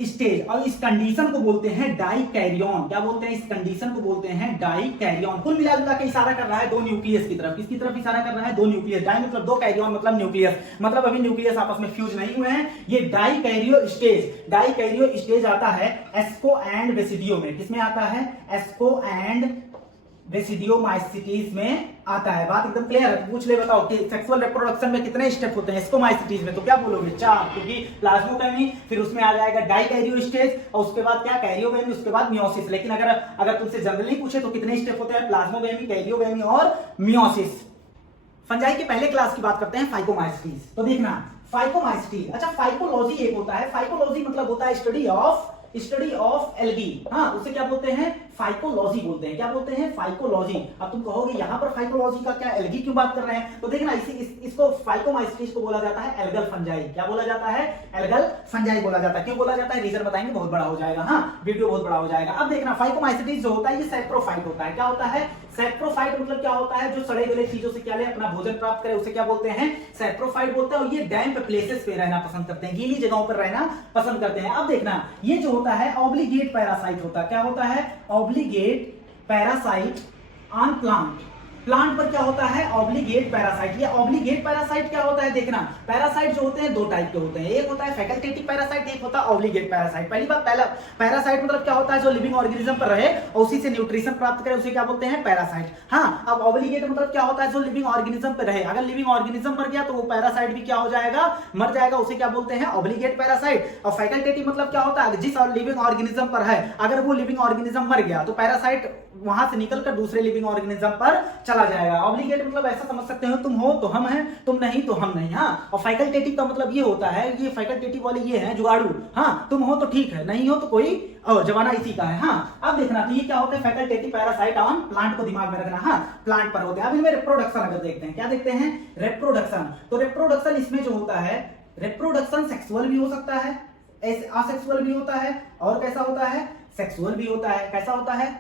stage. और इस कंडीशन को बोलते हैं डाई कैरियन। क्या बोलते हैं? इस कंडीशन को बोलते हैं डाई कैरियन। कुल मिला के इशारा कर रहा है दो न्यूक्लियस की तरफ। किसकी तरफ इशारा कर रहा है? दो न्यूक्लियस। डाई मतलब दो, कैरियन मतलब न्यूक्लियस, मतलब अभी न्यूक्लियस आपस में फ्यूज नहीं हुए हैं। ये dikaryon stage, dikaryon stage आता है एस्को एंड बेसिडियो में। किसमें आता है? एस्को एंड बेसिडियोमाइसिटीज में आता है। बात एकदम क्लियर है? पूछ ले, बताओ कि सेक्सुअल रिप्रोडक्शन में कितने स्टेप होते हैं एस्कोमाइसिटीज में? तो क्या बोलोगे? 4, क्योंकि प्लाज्मोगामी, फिर उसमें आ जाएगा डाइकैरियो स्टेज और उसके बाद क्या? कैरियोगामी, उसके बाद मियोसिस। लेकिन अगर तुमसे जनरली पूछे तो कितने स्टेप होते हैं? प्लाज्मोगामी, कैरियोगामी और मियोसिस। फंजाई के पहले क्लास की बात करते हैं, फाइकोमाइसिटीज। तो देखना, फाइकोमाइसिटीज, अच्छा फाइकोलॉजी एक होता है। फाइकोलॉजी मतलब होता है स्टडी ऑफ एल्गी। हाँ, उसे क्या बोलते हैं? फाइकोलॉजी बोलते हैं। क्या बोलते हैं? फाइकोलॉजी। अब तुम कहोगे यहां पर फाइकोलॉजी का क्या, एल्गी क्यों बात कर रहे हैं? तो देखना, इसको फाइकोमाइसिटीज को बोला जाता है एल्गल फंजाई। क्या बोला जाता है? एल्गल फंजाई बोला जाता है। क्यों बोला जाता है? रीजन बताएंगे, बहुत बड़ा हो जाएगा। हाँ, वीडियो बहुत बड़ा हो जाएगा। अब देखना, फाइकोमाइसिटीज जो होता है ये सैप्रोफाइट होता है। क्या होता है? सैप्रोफाइट मतलब क्या होता है? जो सड़े गले चीजों से क्या ले, अपना भोजन प्राप्त करे, उसे क्या बोलते हैं? सैप्रोफाइट बोलते हैं। और ये डैम्प प्लेसेस पे रहना पसंद करते हैं, गीली जगहों पर रहना पसंद करते हैं। अब देखना, ये जो होता है ऑब्लिगेट पैरासाइट होता है। क्या होता है? ऑब्लिगेट पैरासाइट ऑन प्लांट पर क्या होता है? Obligate parasite. ये ऑब्लिगेट पैरासाइट क्या होता है? देखना, पैरासाइट जो होते हैं दो टाइप के होते हैं, एक होता है फैकल्टेटिव पैरासाइट, एक होता है ऑब्लिगेट पैरासाइट। पहली बात, पहला पैरासाइट मतलब क्या होता है? जो लिविंग ऑर्गेनिज्म पर रहे और उसी से न्यूट्रिशन प्राप्त करे, उसे क्या बोलते हैं? पैरासाइट। हाँ, अब ऑब्लिगेट मतलब क्या होता है? जो लिविंग ऑर्गेनिज्म पर रहे, अगर लिविंग ऑर्गेनिज्म मर गया तो वो पैरासाइट भी क्या हो जाएगा? मर जाएगा, उसे क्या बोलते हैं? Obligate parasite. और फैकल्टेटिव मतलब क्या होता है? जिस लिविंग ऑर्गेनिज्म पर है, अगर वो लिविंग ऑर्गेनिज्म मर गया तो पैरासाइट वहां से निकलकर दूसरे लिविंग ऑर्गेनिज्म पर चला जाएगा। ऑब्लिगेट मतलब ऐसा समझ सकते हो, तुम हो तो हम हैं, तुम नहीं तो हम नहीं। हाँ, और फैकल्टेटिव का मतलब ये होता है, ये फैकल्टेटिव वाले ये हैं जुगाड़ू। हाँ, तुम हो तो ठीक है, नहीं हो तो कोई और, जमाना इसी का है। हाँ, अब देखना, तो ये क्या होते हैं? फैकल्टेटिव पैरासाइट ऑन प्लांट को दिमाग में रखना। हाँ, प्लांट पर होते हैं। अब इनमें रिप्रोडक्शन अगर देखते हैं, क्या देखते हैं? रिप्रोडक्शन। तो रिप्रोडक्शन इसमें जो होता है, रिप्रोडक्शन सेक्सुअल भी हो सकता है, असेक्सुअल भी होता है, और कैसा होता है? सेक्सुअल भी होता है। कैसा होता है?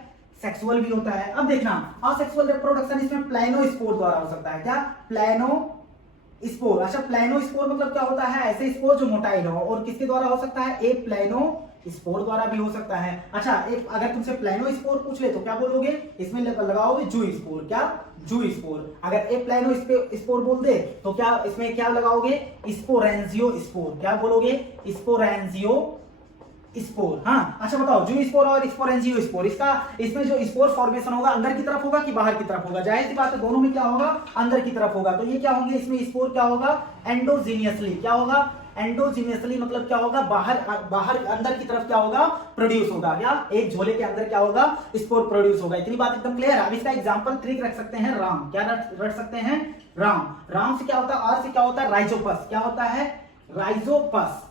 सेक्सुअल भी होता है। अब देखना, असेक्सुअल रिप्रोडक्शन इसमें प्लानोस्पोर द्वारा हो सकता है। क्या? प्लानोस्पोर। अच्छा, प्लानोस्पोर मतलब क्या होता है? ऐसे स्पोर जो मोटाइल हो। और किसके द्वारा हो सकता है? ए प्लानोस्पोर द्वारा भी हो सकता है। अच्छा, एक अगर तुमसे प्लानोस्पोर पूछ ले तो क्या बोलोगे? इसमें लगाओगे जू स्पोर। क्या? जू स्पोर। अगर ए प्लानोस्पोर बोल दे तो क्या इसमें क्या लगाओगे? स्पोरेंजियो स्पोर। क्या बोलोगे? स्पोरेंजियो स्पोर। हाँ, अच्छा बताओ, जू स्पोर और स्पोरेंजियो स्पोर, इसमें जो स्पोर फॉर्मेशन होगा अंदर की तरफ होगा कि बाहर की तरफ होगा? जाहिर सी बात है, दोनों में क्या होगा? अंदर की तरफ होगा। तो ये क्या होंगे? इसमें स्पोर क्या होगा? एंडोजीनियसली। क्या होगा? एंडोजीनियसली मतलब क्या होगा? बाहर अंदर की तरफ क्या होगा? प्रोड्यूस होगा। क्या? एक झोले के अंदर क्या होगा? स्पोर प्रोड्यूस होगा। इतनी बात एकदम क्लियर है। अब इसका एग्जांपल ट्रिक रख सकते हैं, राम। क्या रख सकते हैं? राम से क्या होता है? आर से क्या होता है? राइजोपस। क्या होता है? राइजोपस।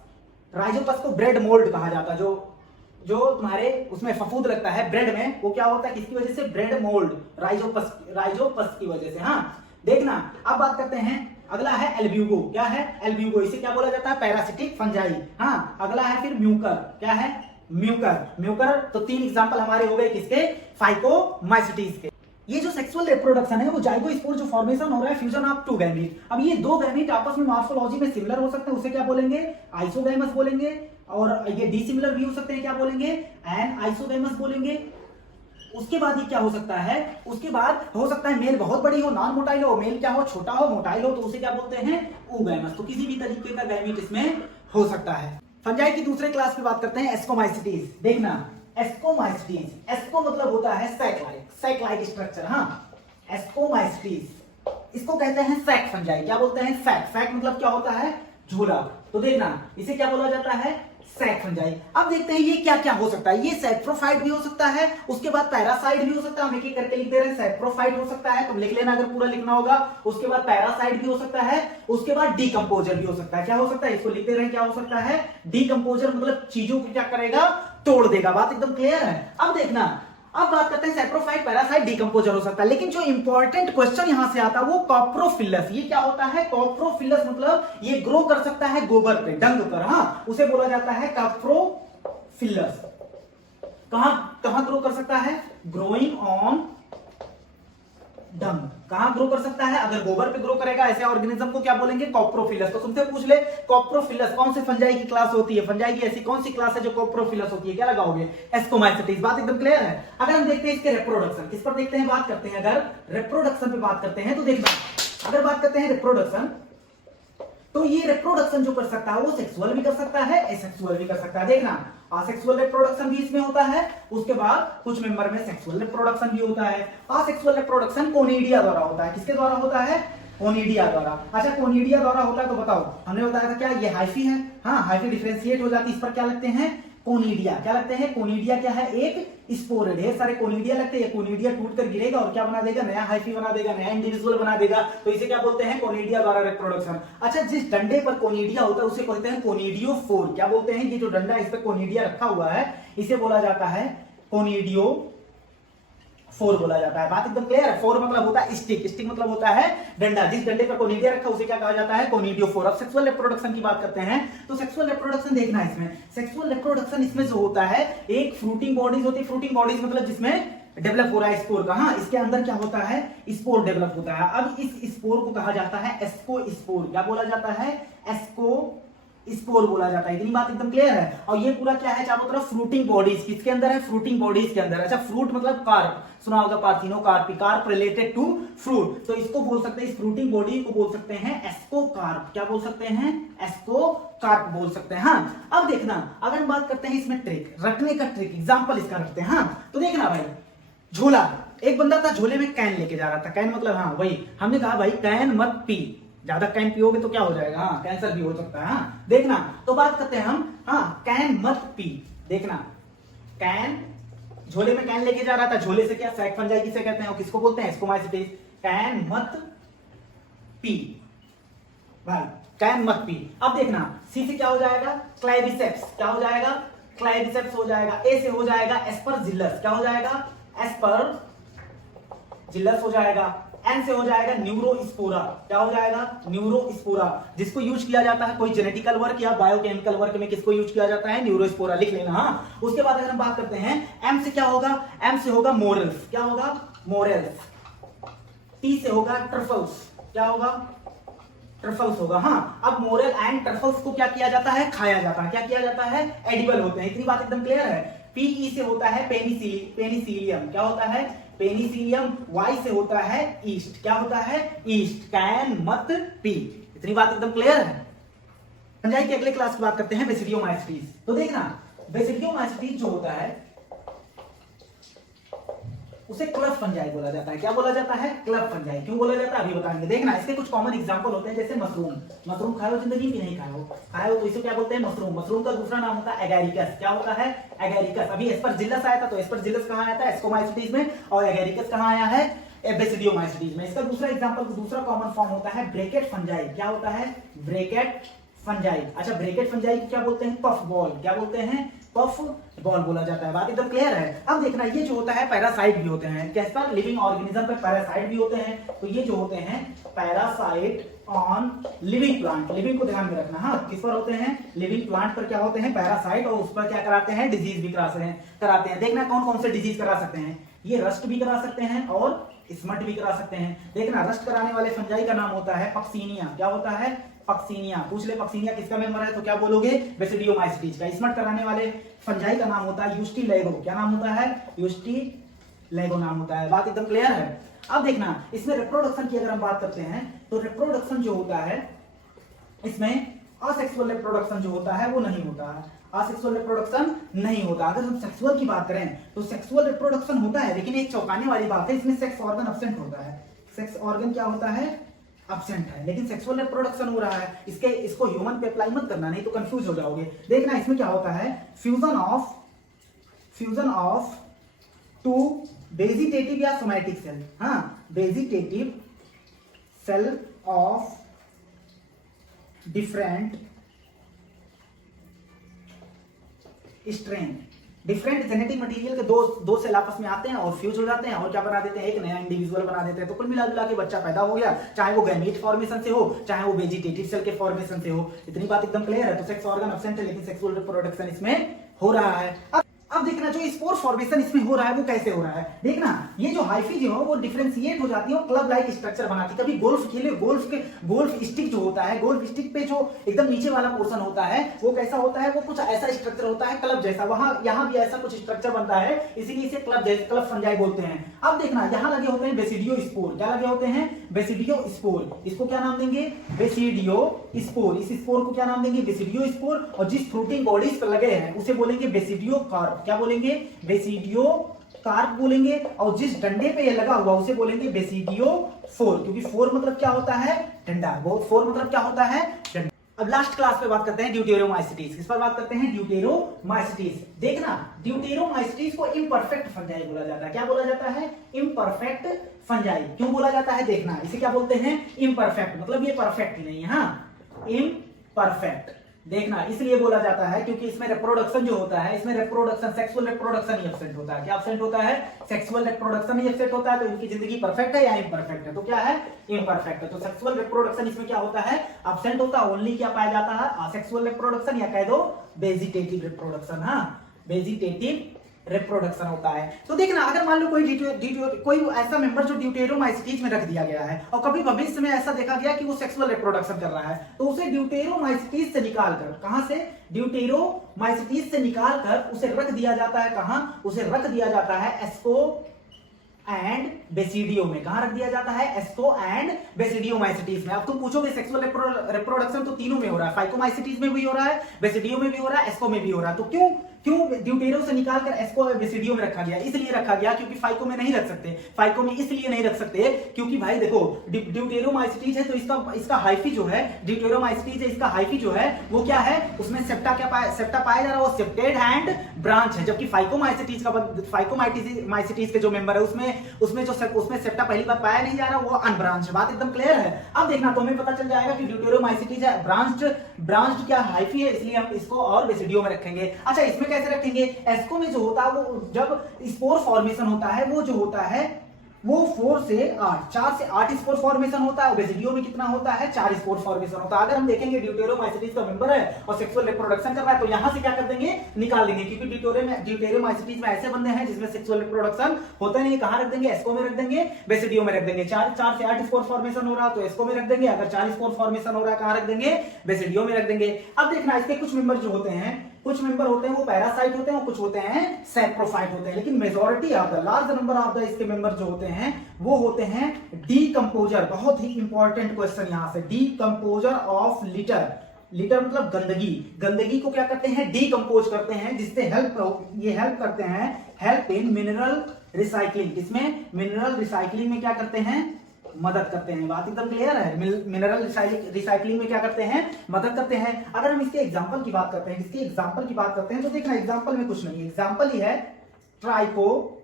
राइजोपस को ब्रेड मोल्ड कहा जाता है। जो तुम्हारे उसमें फफूंद लगता है ब्रेड में, वो क्या होता है? किसकी वजह से? ब्रेड मोल्ड, राइजोपस की वजह से। हाँ, देखना, अब बात करते हैं, अगला है एल्ब्यूगो। क्या है? एल्ब्यूगो। इसे क्या बोला जाता है? Parasitic fungi. हाँ, अगला है फिर म्यूकर। क्या है? म्यूकर। तो 3 एग्जांपल हमारे हो गए किसके? फाइकोमाइसिटीज के। ये जो सेक्सुअल रिप्रोडक्शन है वो जाइगोस्पोर जो फॉर्मेशन हो रहा है, फ्यूजन ऑफ 2 गैमीट। अब ये 2 गैमीट आपस में मॉर्फोलॉजी में सिमिलर हो सकते हैं, उसे क्या बोलेंगे? आइसोगैमस बोलेंगे। और ये डिसिमिलर भी हो सकते हैं, क्या बोलेंगे? एन आइसोगैमस बोलेंगे। उसके बाद ये क्या हो सकता है? उसके बाद हो सकता है मेल बहुत बड़ी हो, नॉन मोटाइल हो, मेल क्या हो? छोटा हो, मोटाइल हो, तो उसे क्या बोलते हैं? oogamous। तो किसी भी तरीके का गैमीट इसमें हो सकता है। फंजाई की दूसरे क्लास की बात करते हैं, एस्कोमाइसिटीज। देखना, एस्कोमाइसिटीज, एस्को मतलब होता है सैक लाइक स्ट्रक्चर। हाँ, एस्कोमाइसिटीज इसको कहते हैं सैक फंजाई। क्या बोलते हैं? सैक मतलब क्या होता है? झोला। तो देखना, इसे क्या बोला जाता है? Sac fungi. अब देखते हैं ये क्या क्या हो सकता है। ये सैप्रोफाइट भी हो सकता है, उसके बाद पैरासाइट भी हो सकता है। हम एक एक करके लिख दे रहे हैं। सैप्रोफाइट हो सकता है, तो लिख लेना अगर पूरा लिखना होगा। उसके बाद पैरासाइट भी हो सकता है, उसके बाद डीकंपोजर भी हो सकता है। क्या हो सकता है, इसको लिख दे रहे हैं, क्या हो सकता है, डीकंपोजर, मतलब चीजों को क्या करेगा, तोड़ देगा। बात एकदम क्लियर है। अब देखना, अब बात करते हैं सैप्रोफाइट, पैरासाइट, डीकंपोजर हो सकता है, लेकिन जो इंपॉर्टेंट क्वेश्चन यहां से आता है वो कॉप्रोफिलस। ये क्या होता है, कॉप्रोफिलस, मतलब ये ग्रो कर सकता है गोबर पे, डंग पर। हाँ, उसे बोला जाता है कॉप्रोफिलस। कहां ग्रो कर सकता है, ग्रोइंग ऑन डंग। कहां ग्रो कर सकता है, अगर गोबर पे ग्रो करेगा ऐसे ऑर्गेनिज्म को क्या बोलेंगे, कॉप्रोफिलस। तो तुमसे पूछ ले कॉप्रोफिलस कौन से फंजाई की क्लास होती है, फंजाई की ऐसी कौन सी क्लास है जो कॉप्रोफिलस होती है, क्या लगाओगे, एस्कोमाइसिटीज। बात एकदम क्लियर है। अगर हम देखते हैं इसके रिप्रोडक्शन, किस पर देखते हैं, बात करते हैं, अगर रिप्रोडक्शन पे बात करते हैं तो देखना, अगर बात करते हैं रिप्रोडक्शन, तो ये रिप्रोडक्शन जो कर सकता है वो सेक्सुअल भी कर सकता है, एसेक्सुअल भी कर सकता है। देखना, असेक्सुअल रिप्रोडक्शन भी इसमें होता है, उसके बाद कुछ मेंबर में सेक्सुअल रिप्रोडक्शन भी होता है। असेक्सुअल रिप्रोडक्शन कोनिडिया द्वारा होता है। किसके द्वारा होता है, कोनिडिया द्वारा। अच्छा, कोनिडिया द्वारा होता है तो बताओ, हमने बताया था क्या ये हाइफी है। हाँ, हाइफी डिफरेंशिएट हो जाती है, इस पर क्या लगते हैं, कोनिडिया। क्या लगते हैं, कोनिडिया क्या है, एक स्पोर है। ढेर सारे कोनिडिया लगते हैं, कोनिडिया टूट कर गिरेगा और क्या बना देगा, नया हाइफी बना देगा, नया इंडिविजुअल बना देगा। तो इसे क्या बोलते हैं, कोनिडिया द्वारा रिप्रोडक्शन। अच्छा, जिस डंडे पर कोनिडिया होता है उसे कहते हैं कोनिडियोफोर। क्या बोलते हैं, ये जो डंडा इस पर कोनिडिया रखा हुआ है इसे बोला जाता है कोनिडियो फोर बोला जाता है। बात एकदम क्लियर है। फोर मतलब होता है स्टिक, स्टिक मतलब होता है डंडा। जिस डंडे पर कोनिडिया रखा उसे क्या कहा जाता है, कोनिडियोफोर। अब सेक्सुअल रिप्रोडक्शन की बात करते हैं तो सेक्सुअल रिप्रोडक्शन देखना है इसमें। सेक्सुअल रिप्रोडक्शन इसमें जो होता है, एक फ्रूटिंग बॉडीज होती है। फ्रूटिंग बॉडीज मतलब जिसमें डेवलप हो रहा है स्पोर का। हाँ, इसके अंदर क्या होता है, स्पोर डेवलप होता है। अब इस स्पोर को कहा जाता है एस्कोस्पोर। क्या बोला जाता है, एस्को स्पोर बोला जाता है। इतनी बात एकदम क्लियर है। और ये पूरा क्या है, चारों तरफ फ्रूटिंग बॉडीज, किसके अंदर है, फ्रूटिंग बॉडीज के अंदर। अच्छा, फ्रूट मतलब कार्प, सुना होगा parthenocarpy, carp related to fruit. तो इसको बोल सकते हैं, इस फ्रूटिंग बॉडी को बोल सकते हैं एस्कोकार्प। क्या बोल सकते हैं, एस्कोकार्प बोल सकते हैं। हाँ, अब देखना, अगर हम बात करते हैं इसमें ट्रिक, रखने का ट्रिक, एग्जाम्पल इसका रखते हैं। हाँ, तो देखना भाई, झोला, एक बंदा था झोले में कैन लेके जा रहा था। कैन मतलब, हाँ वही, हमने कहा भाई कैन मत पी, ज्यादा कैन पियोगे तो क्या हो जाएगा, हाँ कैंसर भी हो सकता है। हाँ, देखना, तो बात करते हैं हम, हाँ कैन मत पी। देखना, कैन, झोले में कैन लेके जा रहा था, झोले से क्या सैक फंजाई किसे कहते हैं और किसको बोलते हैं, एस्कोमाइसिटीज। कैन मत पी भाई, कैन मत पी। अब देखना, सी से क्या हो जाएगा, क्लाइबिसेप्स। क्या हो जाएगा, क्लाइबिसेप्स हो जाएगा। ए से हो जाएगा एस्परजिलस। क्या हो जाएगा, एस्परजिलस हो जाएगा। एन से हो जाएगा न्यूरोस्पोरा। क्या हो जाएगा, न्यूरोस्पोरा, जिसको यूज किया जाता है कोई जेनेटिकल वर्क या बायोकेमिकल वर्क में, किसको यूज किया जाता है, न्यूरोस्पोरा, लिख लेना। हाँ, उसके बाद अगर हम बात करते हैं एम से, क्या होगा, एम से होगा मोरल्स। क्या होगा, मोरल्स। टी से होगा ट्रफल्स। क्या होगा, ट्रफल्स होगा। हाँ, अब मोरल एंड ट्रफल्स को क्या किया जाता है, खाया जाता है। क्या किया जाता है, एडिबल होते हैं। इतनी बात एकदम क्लियर है। पीई से होता है पेनिसिलियम। क्या होता है, पेनिसिलियम। वाई से होता है ईस्ट। क्या होता है, ईस्ट। कैन मत पी। इतनी बात एकदम क्लियर है। फंजाई की अगले क्लास की बात करते हैं, बेसिडियोमाइसिटीज। तो देखना, बेसिडियोमाइसिटीज जो होता है उसे क्लब फंजाई बोला जाता है। क्या बोला जाता है, क्लब फंजाई। क्यों बोला जाता है अभी बताएंगे। देखना, इसके कुछ कॉमन एग्जांपल होते हैं, जैसे मशरूम। मशरूम खाए हो जिंदगी में, नहीं खाए हो, खाए हो तो इसे क्या बोलते हैं, मशरूम। मशरूम का दूसरा नाम होता है एगैरिकस। क्या होता है, एगैरिकस। अभी एस्परजिलस आया था, तो एस्परजिलस कहां आया था, एस्कोमाइसिटीज में, और एगैरिकस कहां आया है, बेसिडियोमाइसिटीज में। इसका दूसरा एग्जांपल, दूसरा कॉमन फॉर्म होता है ब्रैकेट फंजाई। क्या होता है, ब्रैकेट फंजाई। अच्छा, ब्रैकेट फंजाई क्या बोलते हैं, पफ बॉल। क्या बोलते हैं, पफ बॉल बोला जाता है। बात एकदम क्लियर है। अब देखना, ये जो होता है पैरासाइट भी होते हैं। कैसा, लिविंग ऑर्गेनिज्म पे पैरासाइट भी होते हैं। तो ये जो होते हैं parasite on living plant, living को ध्यान में रखना। हाँ, किस पर होते हैं, लिविंग प्लांट पर क्या होते हैं, पैरासाइट, और उस पर क्या कराते हैं, डिजीज भी कराते हैं। देखना कौन कौन से डिजीज करा सकते हैं, ये रस्ट भी करा सकते हैं और स्मट भी करा सकते हैं। देखना, रस्ट कराने वाले फंजाई का नाम होता है पक्सीनिया। क्या होता है, पक्सीनिया। पूछ ले पक्सीनिया किसका मेंबर है तो क्या बोलोगे, बेसिडियोमाइसिटीज का। स्मट कराने वाले फंजाई का नाम होता है यूस्टिलेगो। क्या नाम होता है, यूस्टिलेगो नाम होता है। बात एकदम क्लियर है। अब देखना, इसमें रिप्रोडक्शन की अगर हम बात करते हैं तो रिप्रोडक्शन जो होता है इसमें असेक्सुअल रिप्रोडक्शन जो होता है वो नहीं होता है। असेक्सुअल रिप्रोडक्शन नहीं होता। अगर हम सेक्सुअल की बात करें तो सेक्सुअल रिप्रोडक्शन होता है, लेकिन एक चौंकाने वाली बात है, इसमें सेक्स ऑर्गन एब्सेंट होता है। सेक्स ऑर्गन क्या होता है, एब्सेंट है, लेकिन सेक्सुअल रिप्रोडक्शन हो रहा है। इसको ह्यूमन पे अप्लाई मत करना, नहीं तो कंफ्यूज हो जाओगे। देखना इसमें क्या होता है, फ्यूजन ऑफ टू वेजिटेटिव या सोमैटिक सेल, हाँ, vegetative cell of different strain, different genetic material के दो सेल आपस में आते हैं और फ्यूज हो जाते हैं और क्या बना देते हैं, एक नया इंडिविजुअल बना देते हैं। तो कुल मिला जुला के बच्चा पैदा हो गया, चाहे वो गैमीट फॉर्मेशन से हो, चाहे वो वेजिटेटिव सेल के फॉर्मेशन से हो। इतनी बात एकदम क्लियर है। तो सेक्स ऑर्गन एब्सेंट है, लेकिन सेक्सुअल रिप्रोडक्शन इसमें हो रहा है। अब देखना जो स्पोर फॉर्मेशन इसमें हो रहा है वो कैसे हो रहा है। देखना ये जो हाइफी जो है वो डिफरेंशिएट हो जाती है और क्लब लाइक स्ट्रक्चर बनाती है। कभी गोल्फ खेले, गोल्फ स्टिक जो होता है, गोल्फ स्टिक पे जो एकदम नीचे वाला पोर्शन होता है वो कैसा होता है, वो कुछ ऐसा स्ट्रक्चर होता है क्लब जैसा। वहां यहां भी ऐसा कुछ स्ट्रक्चर बनता है, इसीलिए इसे क्लब फंजाई बोलते हैं। अब देखना यहां लगे होते हैं बेसिडियो स्पोर। क्या लगे होते हैं, बेसिडियो स्पोर। इसको क्या नाम देंगे, बेसिडियो स्पोर। इस स्पोर को क्या नाम देंगे, बेसिडियो स्पोर। और जिस फ्रूटिंग बॉडीज पर लगे हैं उसे बोलेंगे बेसिडियो कार्प। क्या बोलेंगे, बेसिडियो कार्प बोलेंगे। और जिस डंडे पे ये लगा हुआ उसे बोलेंगे बेसिडियो फोर, क्योंकि फोर मतलब क्या होता है, डंडा। फोर मतलब क्या होता है, डंडा। अब लास्ट क्लास पे बात करते हैं ड्यूटेरोमाइसिटीज। किस पर बात करते हैं, ड्यूटेरोमाइसिटीज। देखना ड्यूटेरोमाइसिटीज को इम्परफेक्ट फंजाई बोला जाता है। क्या बोला जाता है, इम्परफेक्ट फंजाई। क्यों बोला जाता है, देखना इसे क्या बोलते हैं, इम्परफेक्ट, मतलब ये परफेक्ट नहीं है, हाँ, इम्परफेक्ट। देखना इसलिए बोला जाता है क्योंकि इसमें रिप्रोडक्शन जो होता है, इसमें रिप्रोडक्शन, सेक्सुअल रिप्रोडक्शन ही एब्सेंट होता है। क्या एब्सेंट होता है, सेक्सुअल रिप्रोडक्शन ही एब्सेंट होता है। तो इनकी जिंदगी परफेक्ट है या इम्परफेक्ट है, तो क्या है, इम्परफेक्ट है। तो सेक्सुअल रिप्रोडक्शन इसमें क्या होता है, एब्सेंट होता है। ओनली क्या पाया जाता है, असेक्सुअल रिप्रोडक्शन, या कह दो वेजिटेटिव रिप्रोडक्शन, हाँ, वेजिटेटिव रिप्रोडक्शन होता है। तो देखना अगर मान लो कोई ऐसा मेंबर जो ड्यूटेरोमाइसिटीज में रख दिया गया है और कभी भविष्य में ऐसा देखा गया कि वो सेक्सुअल रिप्रोडक्शन कर रहा है, तो उसे ड्यूटेरोमाइसिटीज से निकालकर, कहां से, ड्यूटेरोमाइसिटीज से निकालकर उसे रख दिया जाता है, कहां, उसे रख दिया जाता है एस्को एंड बेसिडियो में। कहां रख दिया जाता है, एस्को एंड बेसिडियोमाइसिटीज में। अब तुम पूछोगे सेक्सुअल रिप्रोडक्शन तो तीनों में हो रहा है, फाइकोमाइसिटीज में भी हो रहा है, बेसिडियो में भी हो रहा है, एस्को में भी हो रहा है। तो क्यों ड्यूटेरो से निकालकर एस्को और बेसिडियो में रखा गया, इसलिए रखा गया क्योंकि फाइको में नहीं रख सकते। फाइको में इसलिए नहीं रख सकते क्योंकि भाई देखो ड्यूटेरोमाइसिटीज है तो इसका हाइफी जो है, ड्यूटेरोमाइसिटीज है, इसका हाइफी जो है वो क्या है, उसमें सेप्टा पाया जा रहा है, वो सेप्टेड एंड ब्रांच है। जबकि फाइकोमाइसिटीज के जो मेंबर है उसमें सेप्टा पहली बार पाया नहीं जा रहा, वो अनब्रांच है। बात एकदम क्लियर है। अब देखना तुम्हें पता चल जाएगा कि ड्यूटेरोमाइसिटीज है, ब्रांच्ड क्या हाइफी है, इसलिए हम इसको और बेसिडियो में रखेंगे। अच्छा इसमें कैसे रखेंगे, एस्को में जो होता है वो जब स्पोर फॉर्मेशन होता है वो जो होता है वो 4 से 8, 4 से 8 स्पोर फॉर्मेशन होता है। और बेसिडियो में कितना होता है, 4 स्पोर फॉर्मेशन होता है। अगर हम देखेंगे ड्यूटेरोमाइसिटीज का मेंबर है और सेक्सुअल रिप्रोडक्शन कर रहा है तो यहां से क्या कर देंगे, निकाल देंगे, क्योंकि ड्यूटेरोमाइसिटीज में ऐसे बंदे हैं जिसमें सेक्सुअल रिप्रोडक्शन होता नहीं। कहां रख देंगे, एस्को में रख देंगे, बेसिडियो में रख देंगे। 4 से 8 स्पोर फॉर्मेशन हो रहा है तो एस्को में रख देंगे, अगर 4 स्पोर फॉर्मेशन हो रहा है कहां रख देंगे, बेसिडियो में रख देंगे। अब देखना इसके कुछ मेंबर जो होते हैं, कुछ मेंबर होते हैं वो पैरासाइट होते हैं और कुछ होते हैं सैप्रोफाइट होते हैं। लेकिन majority of the large number of the इसके मेंबर जो होते हैं वो होते हैं डीकंपोजर। बहुत ही इंपॉर्टेंट क्वेश्चन यहां से, डीकंपोजर ऑफ लिटर। लिटर मतलब गंदगी को क्या करते हैं, डीकंपोज करते हैं, जिससे हेल्प करते हैं, हेल्प इन मिनरल रिसाइकलिंग। इसमें मिनरल रिसाइकलिंग में क्या करते हैं, मदद करते हैं। बात एकदम क्लियर है। मिनरल रिसाइकलिंग में क्या करते हैं, मदद करते हैं। अगर हम इसके एग्जांपल की बात करते हैं, तो देखना एग्जांपल में कुछ नहीं, एग्जांपल ही है ट्राइकोडर्मा।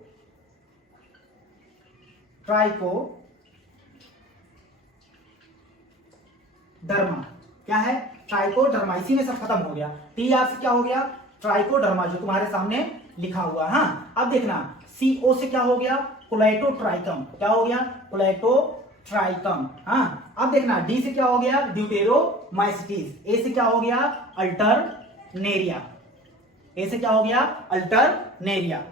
क्या है, ट्राइकोडर्मा। इसी में सब खत्म हो गया। टीआर से क्या हो गया, ट्राइकोडर्मा, जो तुम्हारे सामने लिखा हुआ। हाँ अब देखना सीओ से क्या हो गया, कोलेटोट्राइकम। क्या हो गया, कोलेटोट्राइकम। हाँ अब देखना डी से क्या हो गया, ड्यूटेरोमाइसिटीज। ए से क्या हो गया, अल्टरनेरिया। ए से क्या हो गया, अल्टरनेरिया।